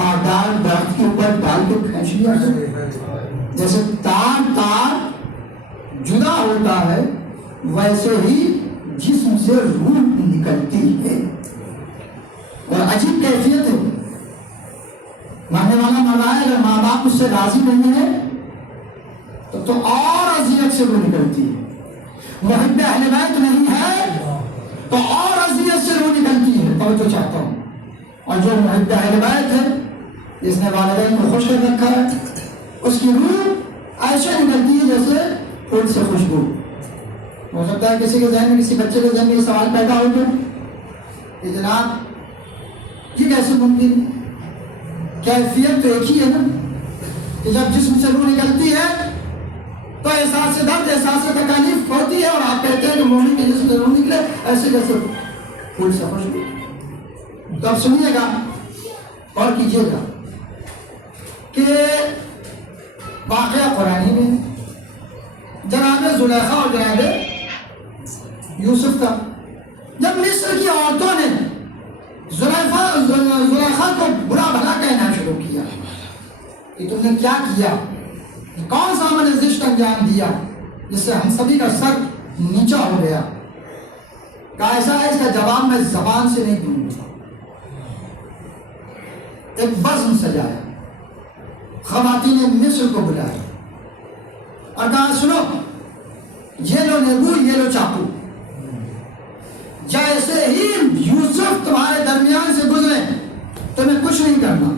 خاردار درخت کے اوپر ڈال کے کھینچ لیا جائے، جیسے تار جدا ہوتا ہے ویسے ہی جسم سے روح نکلتی ہے، اور عجیب کیفیت ہے۔ ماننے والا مرنا ہے، اگر ماں باپ اس سے راضی نہیں ہے تو اور اذیت سے روح نکلتی ہے۔ محب اہل بیت نہیں ہے تو اور اذیت سے روح نکلتی ہے۔ توجہ چاہتا ہوں۔ اور جو محب اہل بیت ہے، جس نے والدین کو خوش کر رکھا ہے، اس کی روح ایسے نکلتی ہے جیسے پھول سے خوشبو۔ ہو سکتا ہے کسی کے ذہن میں، کسی بچے کے ذہن میں یہ سوال پیدا ہو گیا کہ جناب یہ کیسے ممکن؟ کیفیت تو ایک ہی ہے نا، کہ جب جسم سے روح نکلتی ہے تو احساس درد، احساس تکلیف ہوتی ہے، اور آپ کہتے ہیں کہ مومن کے جسم سے روح نکلے ایسے جیسے پھول سے خوشبو۔ تو اب سنیے گا اور کیجیے گا کہ واقعہ قرآنی میں جناب زلیخا اور جناب یوسف کا، جب مصر کی عورتوں نے زلیخا کو برا بھلا کہنا شروع کیا کہ تم نے کیا کیا، کون سا عمل زشت انجام دیا جس سے ہم سبھی کا سر نیچا ہو گیا، کہا ایسا ہے اس کا جواب میں زبان سے نہیں دوں گا۔ ایک بزم سجایا، خواتین مصر کو بلایا اور کہا سنو، یہ لو نیبو، یہ لو چاقو، جیسے ہی یوسف تمہارے درمیان سے گزرے تمہیں کچھ نہیں کرنا،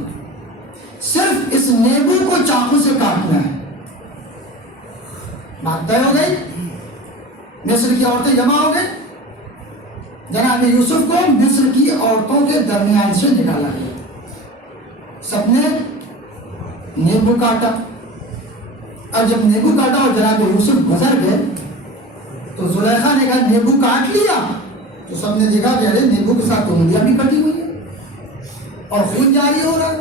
صرف اس نیبو کو چاقو سے کاٹنا ہے۔ بات طے ہو گئی، مصر کی عورتیں جمع ہو گئی، جناب یوسف کو مصر کی عورتوں کے درمیان سے نکالا گیا، سب نے نیبو کاٹا، اور جب نیبو کاٹا اور جناب یوسف گزر گئے تو زلیخا نے کہا نیبو کاٹ لیا، تو سب نے دیکھا کہ ارے نیبو کے ساتھ انگلیاں بھی کٹی ہوئی ہیں اور خون جاری ہو رہا ہے۔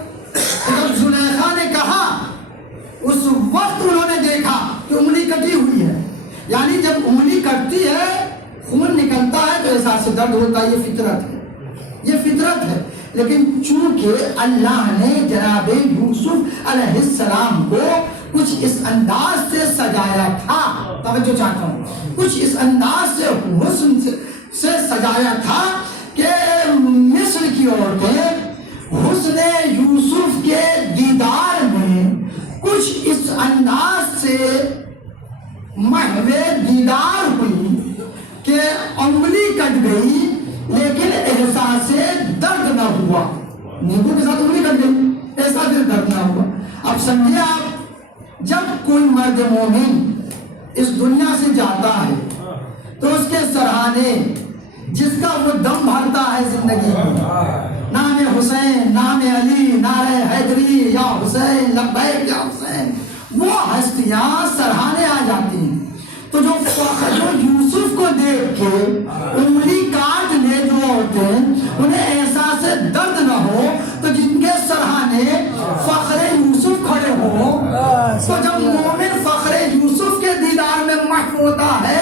جب زلیخا نے کہا اس وقت انہوں نے دیکھا کہ انگلی کٹی ہوئی ہے، یعنی جب انگلی کٹتی ہے خون نکلتا ہے تو احساس درد ہوتا ہے، یہ فطرت ہے، یہ فطرت ہے۔ لیکن چونکہ اللہ نے جناب یوسف علیہ السلام کو کچھ اس انداز سے سجایا تھا، توجہ چاہتا ہوں، کچھ اس انداز سے حسن سے سجایا تھا کہ مصر کی عورتیں حسن یوسف کے دیدار میں کچھ اس انداز سے محو دیدار ہوئی کہ انگلی کٹ گئی لیکن احساس درد نہ ہوا، نیبو کے ساتھ انگلی کٹ گئی، احساس درد نہ ہوا۔ اب سمجھے آپ، جب کوئی مرد مومن اس دنیا سے جاتا ہے تو اس کے سرہانے جس کا وہ دم بھرتا ہے زندگی میں، نام حسین، نام علی، نعرہ حیدری، یا حسین لبیک یا حسین، وہ ہستیاں سرہانے آ جاتی ہیں۔ تو جو یوسف کو دیکھ کے انگلی کاٹ لے جو عورتیں، انہیں احساس درد نہ ہو، تو جن کے سرہانے فخر یوسف کھڑے ہوں، تو جب مومن فخر یوسف کے دیدار میں محو ہوتا ہے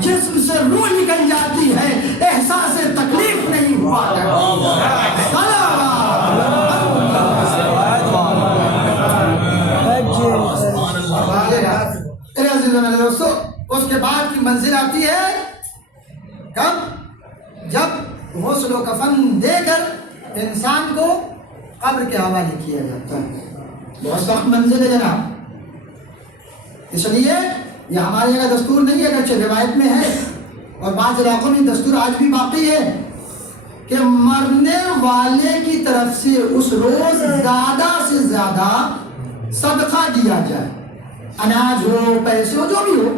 جسم سے روح نکل جاتی ہے، احساس تکلیف نہیں ہوا دوستو۔ اس کے بعد کی منزل آتی ہے کب؟ جب غسل و کفن دے کر انسان کو قبر کے حوالے کیا جاتا ہے، بہت سخت منزل ہے جناب۔ اس لیے یہ ہمارے یہاں دستور نہیں ہے، اگرچہ روایت میں ہے اور بعض علاقوں میں دستور آج بھی باقی ہے کہ مرنے والے کی طرف سے اس روز زیادہ سے زیادہ صدقہ دیا جائے، اناج ہو، پیسے ہو، جو بھی ہو،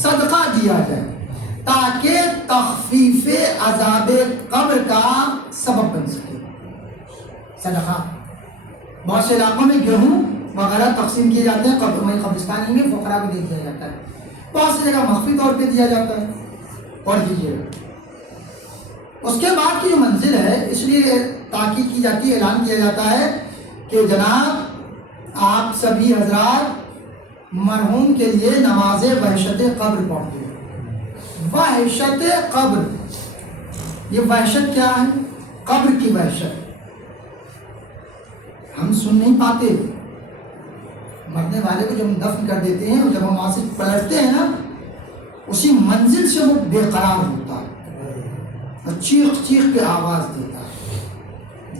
صدقہ دیا جائے تاکہ تخفیف عذاب قبر کا سبب بن سکے۔ صدقہ بہت سے علاقوں میں گیہوں وغیرہ تقسیم کیے جاتے ہیں، قبرستانی میں فقراء کو دے دیا جاتا ہے، بہت سی جگہ مخفی طور پہ دیا جاتا ہے، اور دیجیے گا۔ اس کے بعد کی جو منزل ہے، اس لیے تاکید کی جاتی ہے، اعلان کیا جاتا ہے کہ جناب آپ سبھی حضرات مرحوم کے لیے نماز وحشت قبر پڑھتے ہیں۔ وحشت قبر، یہ وحشت کیا ہے؟ قبر کی وحشت۔ ہم سن نہیں پاتے. مرنے والے کو جب ہم دفن کر دیتے ہیں اور جب ہم وہاں سے پلٹتے ہیں نا، اسی منزل سے وہ بے قرار ہوتا ہے اور چیخ چیخ کے آواز دیتا ہے،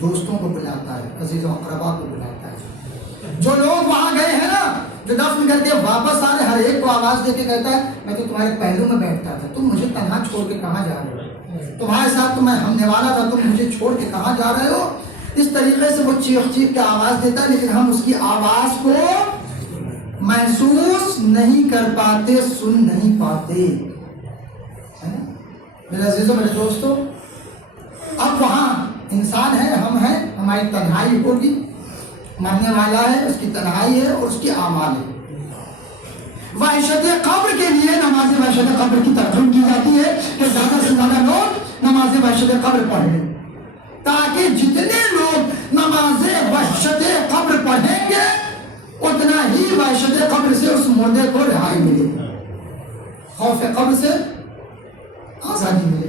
دوستوں کو بلاتا ہے، عزیز و اقربا کو بلاتا ہے. جو لوگ وہاں گئے ہیں نا، جو دفن کر کے واپس آ رہے، ہر ایک کو آواز دے کے کہتا ہے میں تو تمہارے پہلو میں بیٹھتا تھا، تم مجھے تنہا چھوڑ کے کہاں جا رہے ہو؟ تمہارے ساتھ تو میں ہونے والا تھا، تم مجھے چھوڑ کے کہاں جا رہے ہو؟ اس طریقے سے وہ چیخ چیخ کے آواز دیتا ہے، لیکن ہم اس کی آواز کو محسوس نہیں کر پاتے، سن نہیں پاتے. میرے عزیزوں، میرے دوستوں، اب وہاں انسان ہے، ہم ہیں، ہماری تنہائی ہوگی، مرنے والا ہے، اس کی تنہائی ہے اور اس کی اعمال ہے. وحشت قبر کے لیے نماز وحشت قبر کی ترجمہ کی جاتی ہے کہ زیادہ سے زیادہ لوگ نماز وحشت قبر پڑھیں، تاکہ جتنے لوگ نماز وحشت قبر پڑھیں گے اتنا ہی وحشت قبر سے اس مردے کو رہائی ملے، خوف قبر سے آزادی ملے.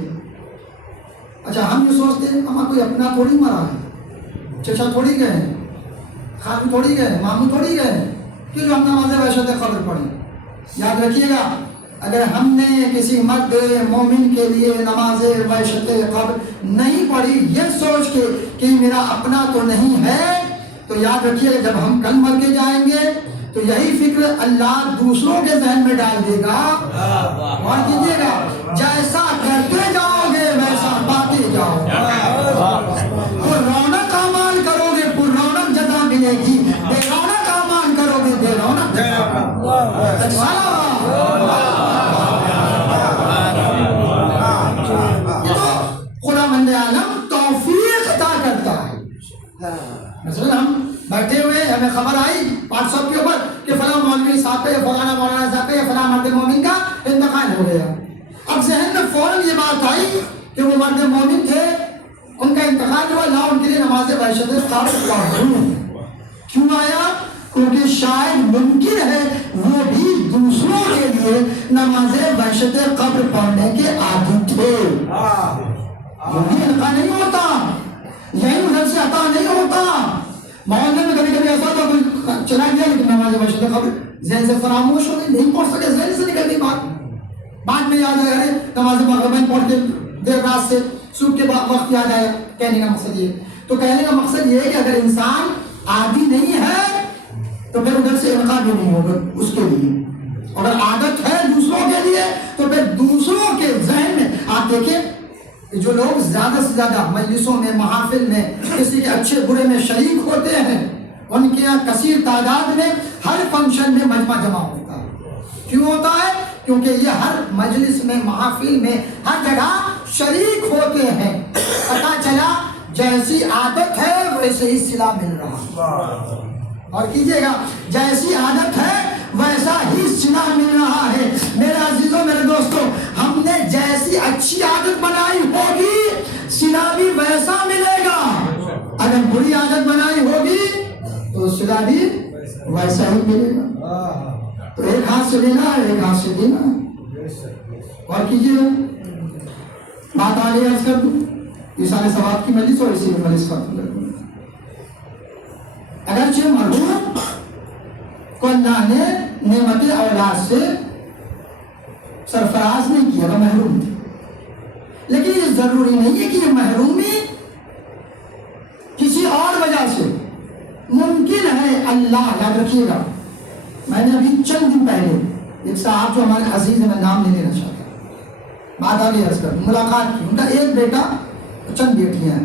اچھا، ہم یہ سوچتے ہیں ہمارا کوئی اپنا تھوڑی مرا ہے، چچا تھوڑی گئے ہیں، خالو تھوڑی گئے، ماموں تھوڑی گئے، کہ جو ہم نماز وحشت قبر پڑھیں. یاد رکھیے گا، اگر ہم نے کسی مرد مومن کے لیے نماز وحشت قبر نہیں پڑھی یہ سوچ کے کہ میرا اپنا تو نہیں ہے، تو یاد رکھیے گا جب ہم کل مر کے جائیں گے تو یہی فکر اللہ دوسروں کے ذہن میں ڈال دے گا. اور کیجیے گا، جیسا کرتے جاؤ گے ویسا پاتے جاؤ گے. تو رونق اعمال کرو گے پر رونق جزا ملے گی، بے رونق اعمال کرو گے بے رونق خدا مند عالم توفیق عطا کرتا ہے. مثلا ہم بیٹھے ہوئے، ہمیں خبر آئی واٹس ایپ کے اوپر کہ فلاں مولوی صاحب کا یا فلانا مولانا صاحب کا یا فلاں مرد مومن کا انتقال ہو گیا. اب ذہن میں فوراً یہ بات آئی کہ وہ مرد مومن تھے، ان کا انتقال ہوا، لا ان کے لیے نماز وحشت قبر پڑھوں. کیوں آیا؟ کیونکہ شاید ممکن ہے وہ بھی دوسروں کے لیے نماز وحشت قبر پڑھنے کے عادی تھے. یہ انتقال نہیں ہوتا، یہی ادھر سے عطا نہیں ہوتا. محلے میں کبھی کبھی ایسا ہوتا کوئی چلا گیا لیکن نماز وحشت قبر ذہن سے فراموش ہو گئی، نہیں پڑھ سکے، ذہن سے نکل گئی بات. بعد میں یاد آیا نماز مغربین پڑھ کے دیر رات سے صبح کے وقت یاد آیا. کہنے کا مقصد یہ، تو کہنے کا مقصد یہ ہے کہ اگر انسان عادی نہیں ہے تو پھر ادھر سے انقاد بھی نہیں ہوگا اس کے لیے. اگر عادت ہے دوسروں کے لیے تو پھر دوسروں کے ذہن میں آپ دیکھیں جو لوگ زیادہ سے زیادہ مجلسوں میں، محافل میں، کسی کے اچھے برے میں شریک ہوتے ہیں، ان کے یہاں کثیر تعداد میں ہر فنکشن میں مجمع جمع ہوتا ہے. کیوں ہوتا ہے؟ کیونکہ یہ ہر مجلس میں، محافل میں، ہر جگہ شریک ہوتے ہیں. پتا چلا جیسی عادت ہے ویسے ہی صلہ مل رہا. اور کیجیے گا، جیسی عادت ہے ویسا ہی صلہ مل رہا ہے. میرے عزیزوں، میرے دوستوں، ہم نے جیسی اچھی عادت بنائی ہوگی صلہ بھی ویسا ملے گا. اگر بری عادت بنائی ہوگی تو صلہ بھی ویسا ہی ملے گا. تو ایک ہاتھ سے لینا ہے، ایک ہاتھ سے دینا ہے. اور کیجیے، بات آگے عرض کر دوں، یہ سارے ثواب کی مجلس اور اسی میں مجلس ختم کر دوں. اگرچہ مرحوم کو اللہ نے نعمت اولاد سے سرفراز نہیں کیا، وہ محروم تھے، لیکن یہ ضروری نہیں ہے کہ یہ محرومی کسی اور وجہ سے ممکن ہے. اللہ یاد رکھیے گا، میں نے ابھی چند دن پہلے ایک صاحب جو ہمارے عزیز ہیں، میں نام نہیں لینا چاہتا، بات آگے عرض کر، ملاقات کی. ان کا ایک بیٹا، چند بیٹیاں ہیں.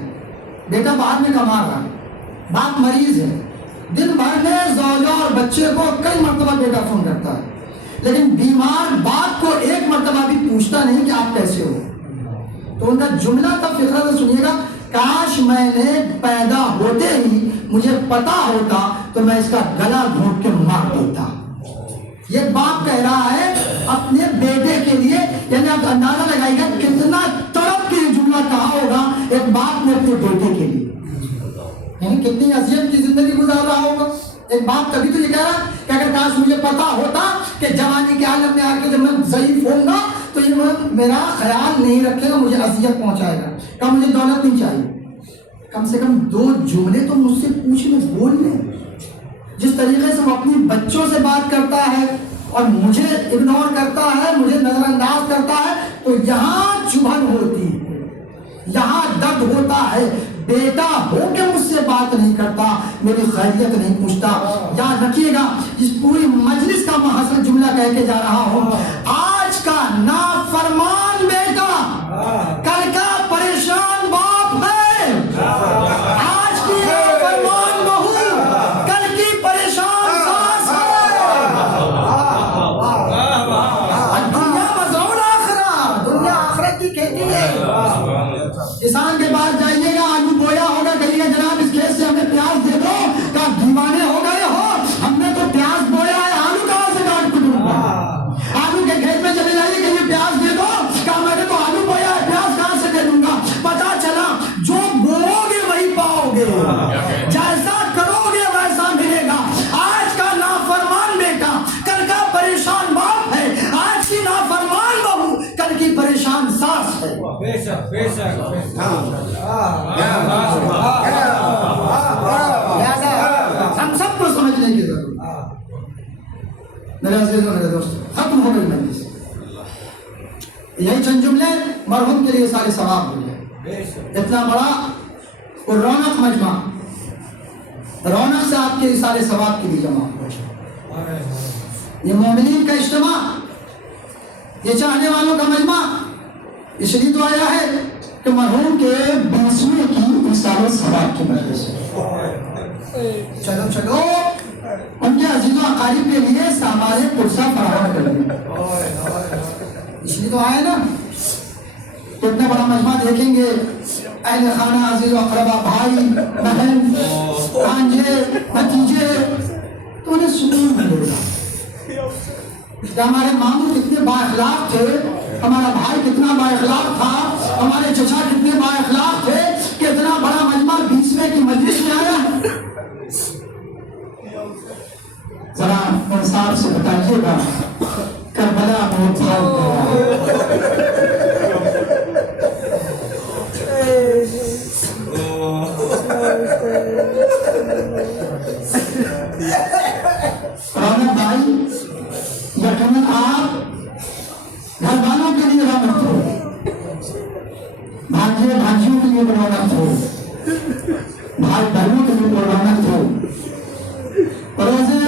بیٹا باہر میں کما رہا ہے، باپ مریض ہے، دن بھر میں زوجہ اور بچے کو کئی مرتبہ بیٹا فون کرتا ہے، لیکن بیمار باپ کو ایک مرتبہ بھی پوچھتا نہیں کہ آپ کیسے ہو. تو ان کا جملہ تب فکر سے سنیے گا، کاش میں نے پیدا ہوتے ہی مجھے پتا ہوتا تو میں اس کا گلا گھونٹ کے مار دیتا. یہ باپ کہہ رہا ہے اپنے بیٹے کے لیے، یعنی آپ اندازہ لگائیے گا کتنا تڑپ کے جملہ کہا ہوگا ایک باپ نے اپنے بیٹے کے لیے، یعنی کتنی اذیت کی زندگی گزار رہا ہوگا ایک باپ. تبھی تو یہ کہہ رہا کہ اگر کاش مجھے پتا ہوتا کہ جوانی کے عالم میں آ کے جب میں ضعیف ہوں گا تو یہ میرا خیال نہیں رکھے گا، مجھے اذیت پہنچائے گا. کہ مجھے دولت نہیں چاہیے، کم سے کم 2 جملے تو مجھ سے پوچھ میں بول طریقے سے وہ اپنی بچوں سے بات کرتا ہے اور مجھے اگنور کرتا ہے, مجھے نظر انداز کرتا ہے, تو یہاں چبھن ہوتی ہے, یہاں درد ہوتا ہے. بیٹا ہو کے مجھ سے بات نہیں کرتا, میری خیریت نہیں پوچھتا. یاد رکھیے گا, اس پوری مجلس کا محاصر جملہ کہہ کے جا رہا ہوں, آج کا نافرمان بیٹا کل کا پریشان باپ ہے. آج کی نافرمان بہو کل کی پریشان ساس ہے. دنیا مزرعہ الآخرہ, دنیا آخرت کی کھیتی ہے. کسان کے پاس جائیے گا, آلو بویا ہوگا, کہیے گا جناب اس کھیت سے ہمیں پیاز دے دو. کہا دیوانے ہو گئے ہو, ہم نے تو پیاز بویا ہے, آلو کہاں سے کاٹ کے دوں گا. آلو کے کھیت میں چلے جائیے, کہیے پیاز دے دو. کہا میں نے تو آلو بویا ہے, پیاز کہاں سے دے دوں گا. پتا چلا جو بوؤ گے وہی پاؤ گے, جیسا کرو گے ویسا ملے گا. آج کا نافرمان بیٹا کل کا پریشان باپ ہے, آج کی نافرمان بہو کل کی پریشان ساس ہے. ہم سب کو سمجھنے کی ضرورت ہے. میرے عزیز و میرے دوست, ختم ہو گئی مجلس. یہی چند جملے مرحوم کے لیے سارے ثواب ہو گئے. اتنا بڑا اور رونق مجمع, رونق سے آپ کے سارے ثواب کے لیے جمع ہو. یہ مومنین کا اجتماع, یہ چاہنے والوں کا مجمع اس لیے تو آیا ہے کہ مرحوم کے 20ویں کی سارے ثواب کی وجہ سے. چلو چلو ان کے عزیز و اقارب کے لیے سامان پرسہ فراہم کر دیں, اس لیے تو آئے نا. تو اتنا بڑا مجمع دیکھیں گے, اہل خانہ, عزیز و اقربا, بھائی بہن, بھانجے بھتیجے, تو انہیں سکون ملے گا کہ ہمارے ماموں کتنے با اخلاق تھے, ہمارا بھائی کتنا با اخلاق تھا, ہمارے چچا کتنے با اخلاق تھے کہ اتنا بڑا مجمع 20ویں کی مجلس میں آیا. ذرا انصاف سے بتائیے گا, کربلا بہت رونق بھائی, یقیناً آپ گھر والوں کے لیے رونق ہو, بھانجے بھانجیوں کے لیے رونق ہو, بھائی بہنوں کے لیے رونق ہو. روزے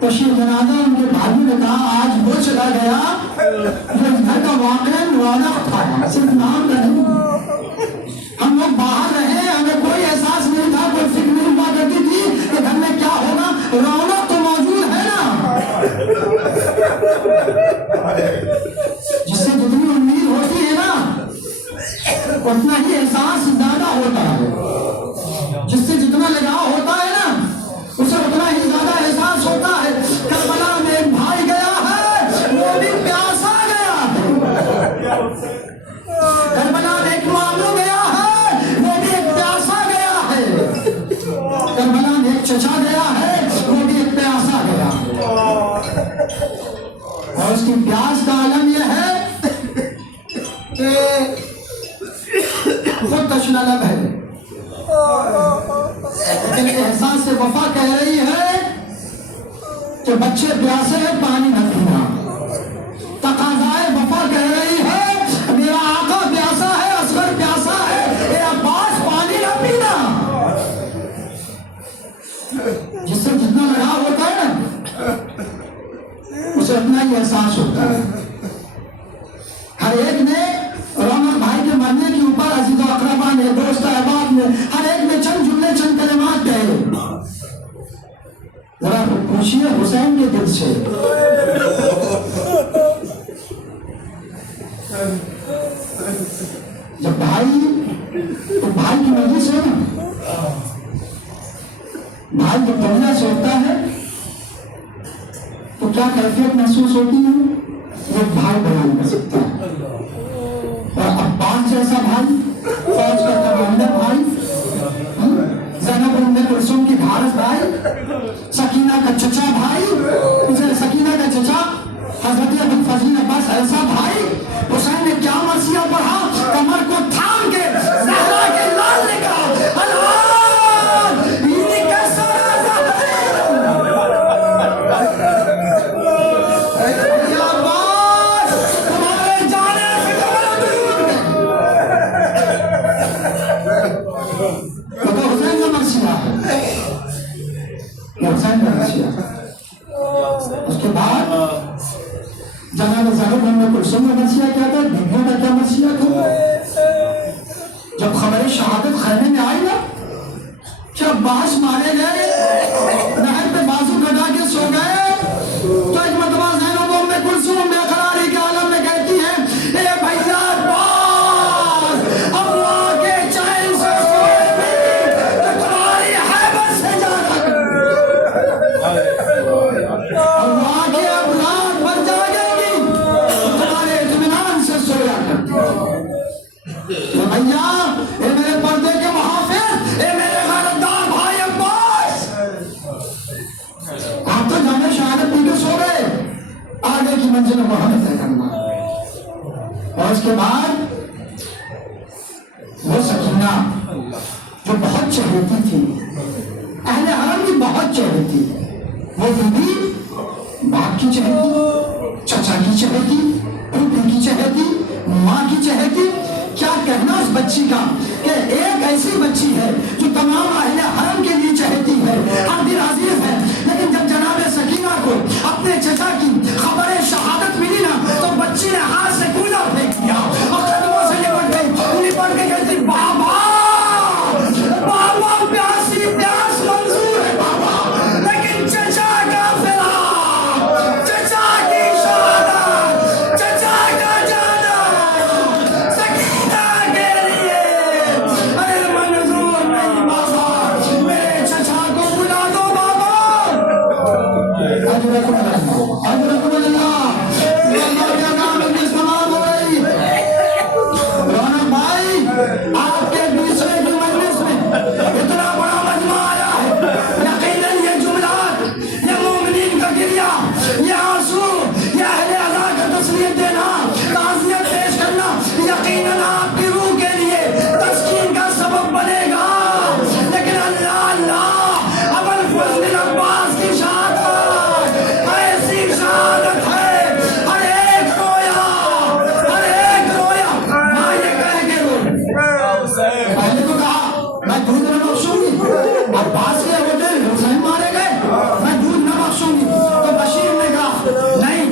تشریف جنازہ ان کے بھائیوں نے کہا آج وہ چلا گیا جو اس گھر کا واقعہ رونق تھا, صرف نام کا نہیں. ہم لوگ باہر رہے, ہمیں کوئی احساس نہیں تھا, کوئی فکر نہیں ہوا کرتی تھی کہ گھر میں کیا ہوگا. رونق تو موجود ہے نا, جس سے جتنی امید ہوتی ہے نا اتنا ہی احساس زیادہ ہوتا ہے, جس سے جتنا لگاؤ ہوتا ہے نا اسے اتنا ہی زیادہ احساس ہوتا ہے. کربلا میں ایک بھائی گیا ہے, وہ بھی پیاسا گیا ہے. کربلا میں ایک ماموں گیا ہے, وہ بھی ایک پیاسا گیا ہے. کربلا میں ایک چچا گیا ہے, وہ بھی ایک پیاسا گیا ہے. اور اس کی پیاس کا عالم یہ ہے کہ خود تشنہ لب ہے, لیکن احساس سے وفا کہہ رہی ہے کہ بچے پیاسے ہیں, پانی نہ پینا. تقاضائے وفا کہہ رہی ہے میرا آقا پیاسا ہے, اصغر پیاسا ہے, میرا باس پانی نہ پینا. جس سے جتنا لگاؤ ہوتا ہے نا اسے اتنا ہی احساس ہوتا ہے. ہر ایک نے رونق بھائی کے مرنے کے اوپر عزیز و اقربا نے, دوست احباب نے, ہر ایک نے چند جملے چند کلمات کہے. ذرا پوچھیے حسین کے دل سے, جب بھائی تو بھائی کی مجلس ہے نا, بھائی جب دنیا سے ہوتا ہے تو کیا کیفیت محسوس ہوتی ہے وہ بھائی بیان کر سکتا ہے. اور عباس جیسا بھائی, فوج کا کمانڈر بھائی, زینب ام کلثوم کی بھارت بھائی, سکینہ کا چچا بھائی, سکینہ کا چچا حضرت ابو فضل عباس ایسا بھائی, حسین نے کیا مرثیہ پڑھا, کمر کو تھام کے زہرا کے لال نے کہا الوان یہ کیسا راز ہے. حسین کا مسیح تھا. اس کے بعد جناب زینب ام کلثوم کا مسیح کیا تھا, بیویوں کا کیا مسیح تھا. جب خبر شہادت خیمے میں آئی نا کہ عباس مارے گئے, نہر پہ بازو کٹا کے سو گئے, تو ایک مرتبہ زینب ام کلثوم بے قراری کے عالم میں کہتی ہے, اے بھیا عباس, اللہ کے چین سے سوئے بھی کہ تمہاری حیبت سے جاگا, اللہ کے اولاد پر جاگے گی تمہارے اطمینان سے سویا کرتی. بھیا, اے میرے پردے کے محافظ, اے میرے غیرتدار بھائی عباس, آپ تو جامع شہادت پی کے سو گئے, آگے کی منزل کو ہمیں طے کرنا. اور اس کے بعد وہ سکینہ جو بہت چہیتی تھی, اہل حرم کی بہت چہیتی, وہ بیوی باپ کی چہیتی, چچا کی چہیتی, پھوپھی کی چہیتی, ماں کی چہیتی. کیا کہنا اس بچی کا کہ ایک ایسی بچی ہے جو تمام اہل حرم کے لیے چہیتی ہے, ہر دل عزیز ہے, لیکن جب جناب سکینہ کو اپنے چچا کی خبر شہادت ملی نا تو بچی نے ہاتھ سے کولا پھینک دیا اور قدموں سے لپٹ گئی, لپٹ کے کہتی بابا, بابا پیاسی پیاس منظور ہے بابا, لیکن چچا کا فراق, چچا کی شہادت, چچا کا جانا سکینہ کے لیے ارے منظور نہیں بابا, میرے چچا کو بلا دو بابا. اجرکم اللہ, اجرکم اللہ, اللہ کا نام استعمال ہو رہی. رونق بھائی, آپ کے دوسرے کی مجلس میں اتنا بڑا مجمع آیا ہے, یقیناً یہ جملات, یہ مومنین کا گریہ, یہ آنسو, یہ اہل عزا کا تسلیت دینا, تعزیت پیش کرنا, یقیناً آپ کی روح کے لیے تسکین کا سبب بنے گا. لیکن اللہ اللہ, ابو الفضل عباس کی شہادت ایسی شہادت ہے, ہر ایک رویا, ہر ایک رویا. ماں یہ کہہ کے رو, پہلے تو کہا میں دودھ نہ بخشوں گی, اور بعض کے ہوتے حسین مارے گئے, میں دودھ نہ بخشوں گی. تو بشیر نے کہا نہیں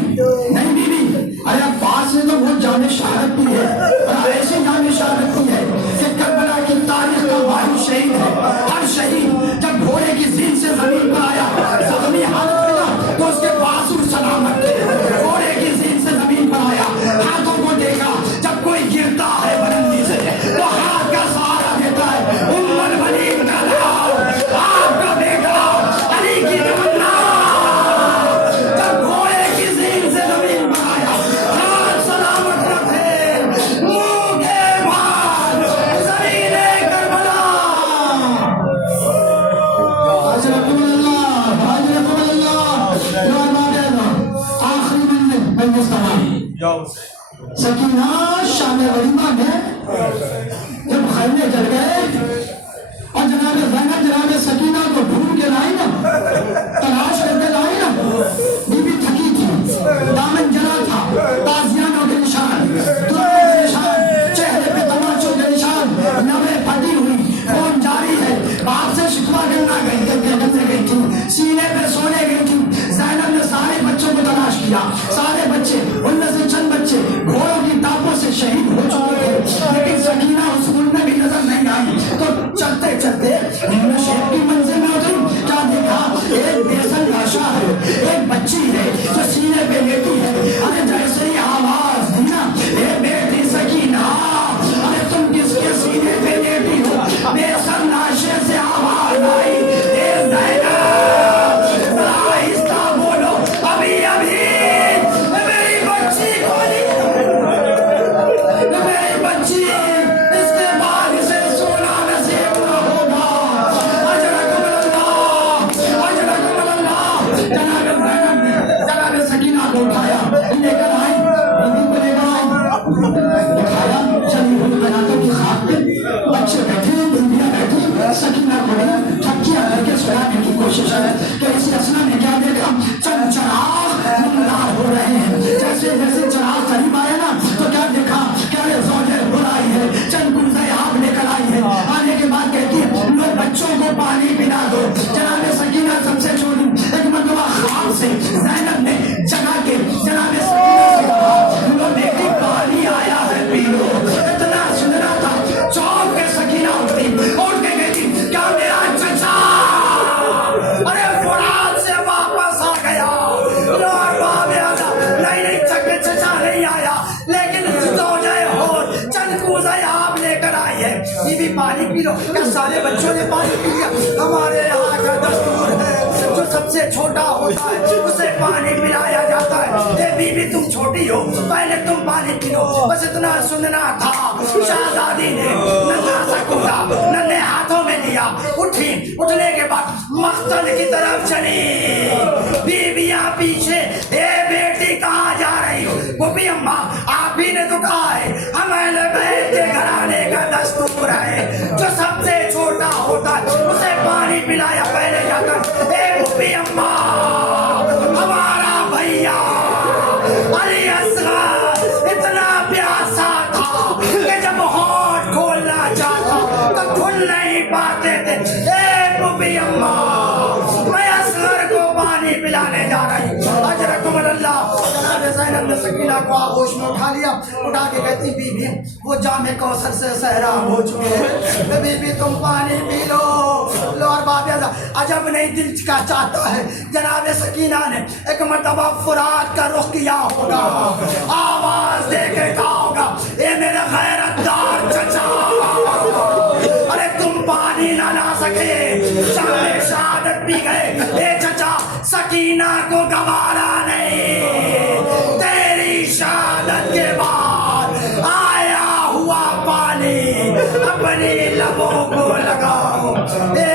نہیں بیوی, ارے عباس نے تو وہ جامع شہادت کی ہے, اور ایسی جامع شہادت کی ہے کہ کربلا کی تاریخ کا واحد شہید ہے. ہر شہید جب گھوڑے کی زین سے زمین پر آیا, زخمی حالت ملا تو اس کے بازو سلامت تھے, گھوڑے کی زین سے زمین پر آیا, ہاتھوں کو دیکھا, جب کوئی گرتا ہے بلندی سے تو ہاتھ کا سہارا دیتا ہے. ام الولید کا نام, آپ کا بیٹا علی کی تمنا, جب گھوڑے کی زین سے زمین پر آیا, ہاتھ سلامت رکھے, منہ کے بعد زمین کربلا. اجرکم اللہ, اجرکم اللہ. آخری منزل تمام. سکینہ شام ولیمہ میں جب خیمے جل گئے اور جناب زینب جناب سکینہ کو ڈھونڈ کے لائی نا, تلاش کر کے لائی نا, بیوی تھکی تھی, دامن جلا تھا, تازیانوں کے نشان, دھوپوں کے نشان, چہرے پہ تماچوں کے نشان, نمیں پھٹی ہوئی, خون جاری ہے, باپ سے شکوہ کرنا گئی تھی, سینے پہ سونے گئی تھی. زینب نے سارے بچوں کو تلاش کیا, سارے بچے, ان میں سے چند بچے گھوڑوں کی ٹاپوں سے شہید ہو چکے تھے, لیکن سکینہ اس ملک میں بھی نظر نہیں آئی. تو چلتے چلتے شہر کی منزل میں اتری, کیا دیکھا, ایک بیسن لاشا ہے, ایک بچی ہے جو سینے پہ لیٹی ہے. ارے جیسے ہی آواز دی نا, اے بیٹی سکینہ, ارے تم کس کے سینے پہ لیٹی ہو, بیسن لاشے سے آواز آئی, اے زینب آہستہ بولو, ابھی ابھی میری بچی کو میری بچی, اس کے بعد اسے سونا نصیب نہ ہوگا. اجرکم اللہ, اجرکم اللہ. جناب زینب نے جناب سکینہ کو اٹھایا, لے کر آئی, بیوی کو لے کر آئی, اٹھایا, چلی ہوئی قیادوں کی خاک پہ, بچے بیٹھے, بیویاں بیٹھی, سکینہ کو ٹھکیاں کر کے سلانے کی کوشش ہے کہ اس اسنا میں کیا دیکھا, چند چراغ نمودار ہو رہے ہیں. جیسے جیسے چراغ قریب آئے نا تو کیا دیکھا, کیا زوجہ برائی ہے, چند گلزے آپ لے کر آئی ہے. آنے کے بعد کہتی ہے لوگ بچوں کو پانی پلا دو. جناب سکینہ سب سے چھوٹی پانی پی لو. کیا سارے بچوں نے پانی پی لیا؟ ہمارے یہاں کا دستور ہے جو سب سے چھوٹا ہوتا ہے اسے پانی پلایا جاتا ہے. اے بی بی تم چھوٹی ہو, پہلے تم پانی پی لو. بس اتنا سننا تھا. شہزادی نے ننھا سا کودا ننھے ہاتھوں میں لیا, اٹھی, اٹھنے کے بعد مقتل کی طرف چلی. بیویاں پیچھے, اے بیٹی کہاں جا رہی ہو؟ وہ بھی اماں آپ ہی نے تو کہا ہے ہمارے بیت کے گھرانے کا دستور ہے جو سب سے چھوٹا ہوتا ہے اسے پانی پلایا پہلے جاتا ہے. اے وہ بھی اماں, ہمارا بھیا علی اصغر اتنا پیاسا تھا کہ جب ہونٹ کھولنا چاہتا تو کھل نہیں پاتے تھے. اے وہ بھی اماں, میں اصغر کو پانی پلانے جا رہی ہوں. اجرکم اللہ. جناب زینب نے سکینہ کو آغوش میں اٹھا لیا, اٹھا کے کہتی بی بی وہ جام کوثر سے سیراب ہو چکے ہیں, بی بی تم پانی پی لو. لو اور باب عجب نہیں دل کا چاہتا ہے. جناب سکینہ نے ایک مرتبہ فرات کا رخ کیا ہوگا, آواز دے کے کہا ہوگا اے میرا غیرت دار چچا, ارے تم پانی نہ لا سکے, شام شہادت پی گئے. اے چچا سکینہ کو گوارا نہیں, تیری شہادت کے بعد آیا ہوا پانی اپنی لبوں کو لگاؤ. اے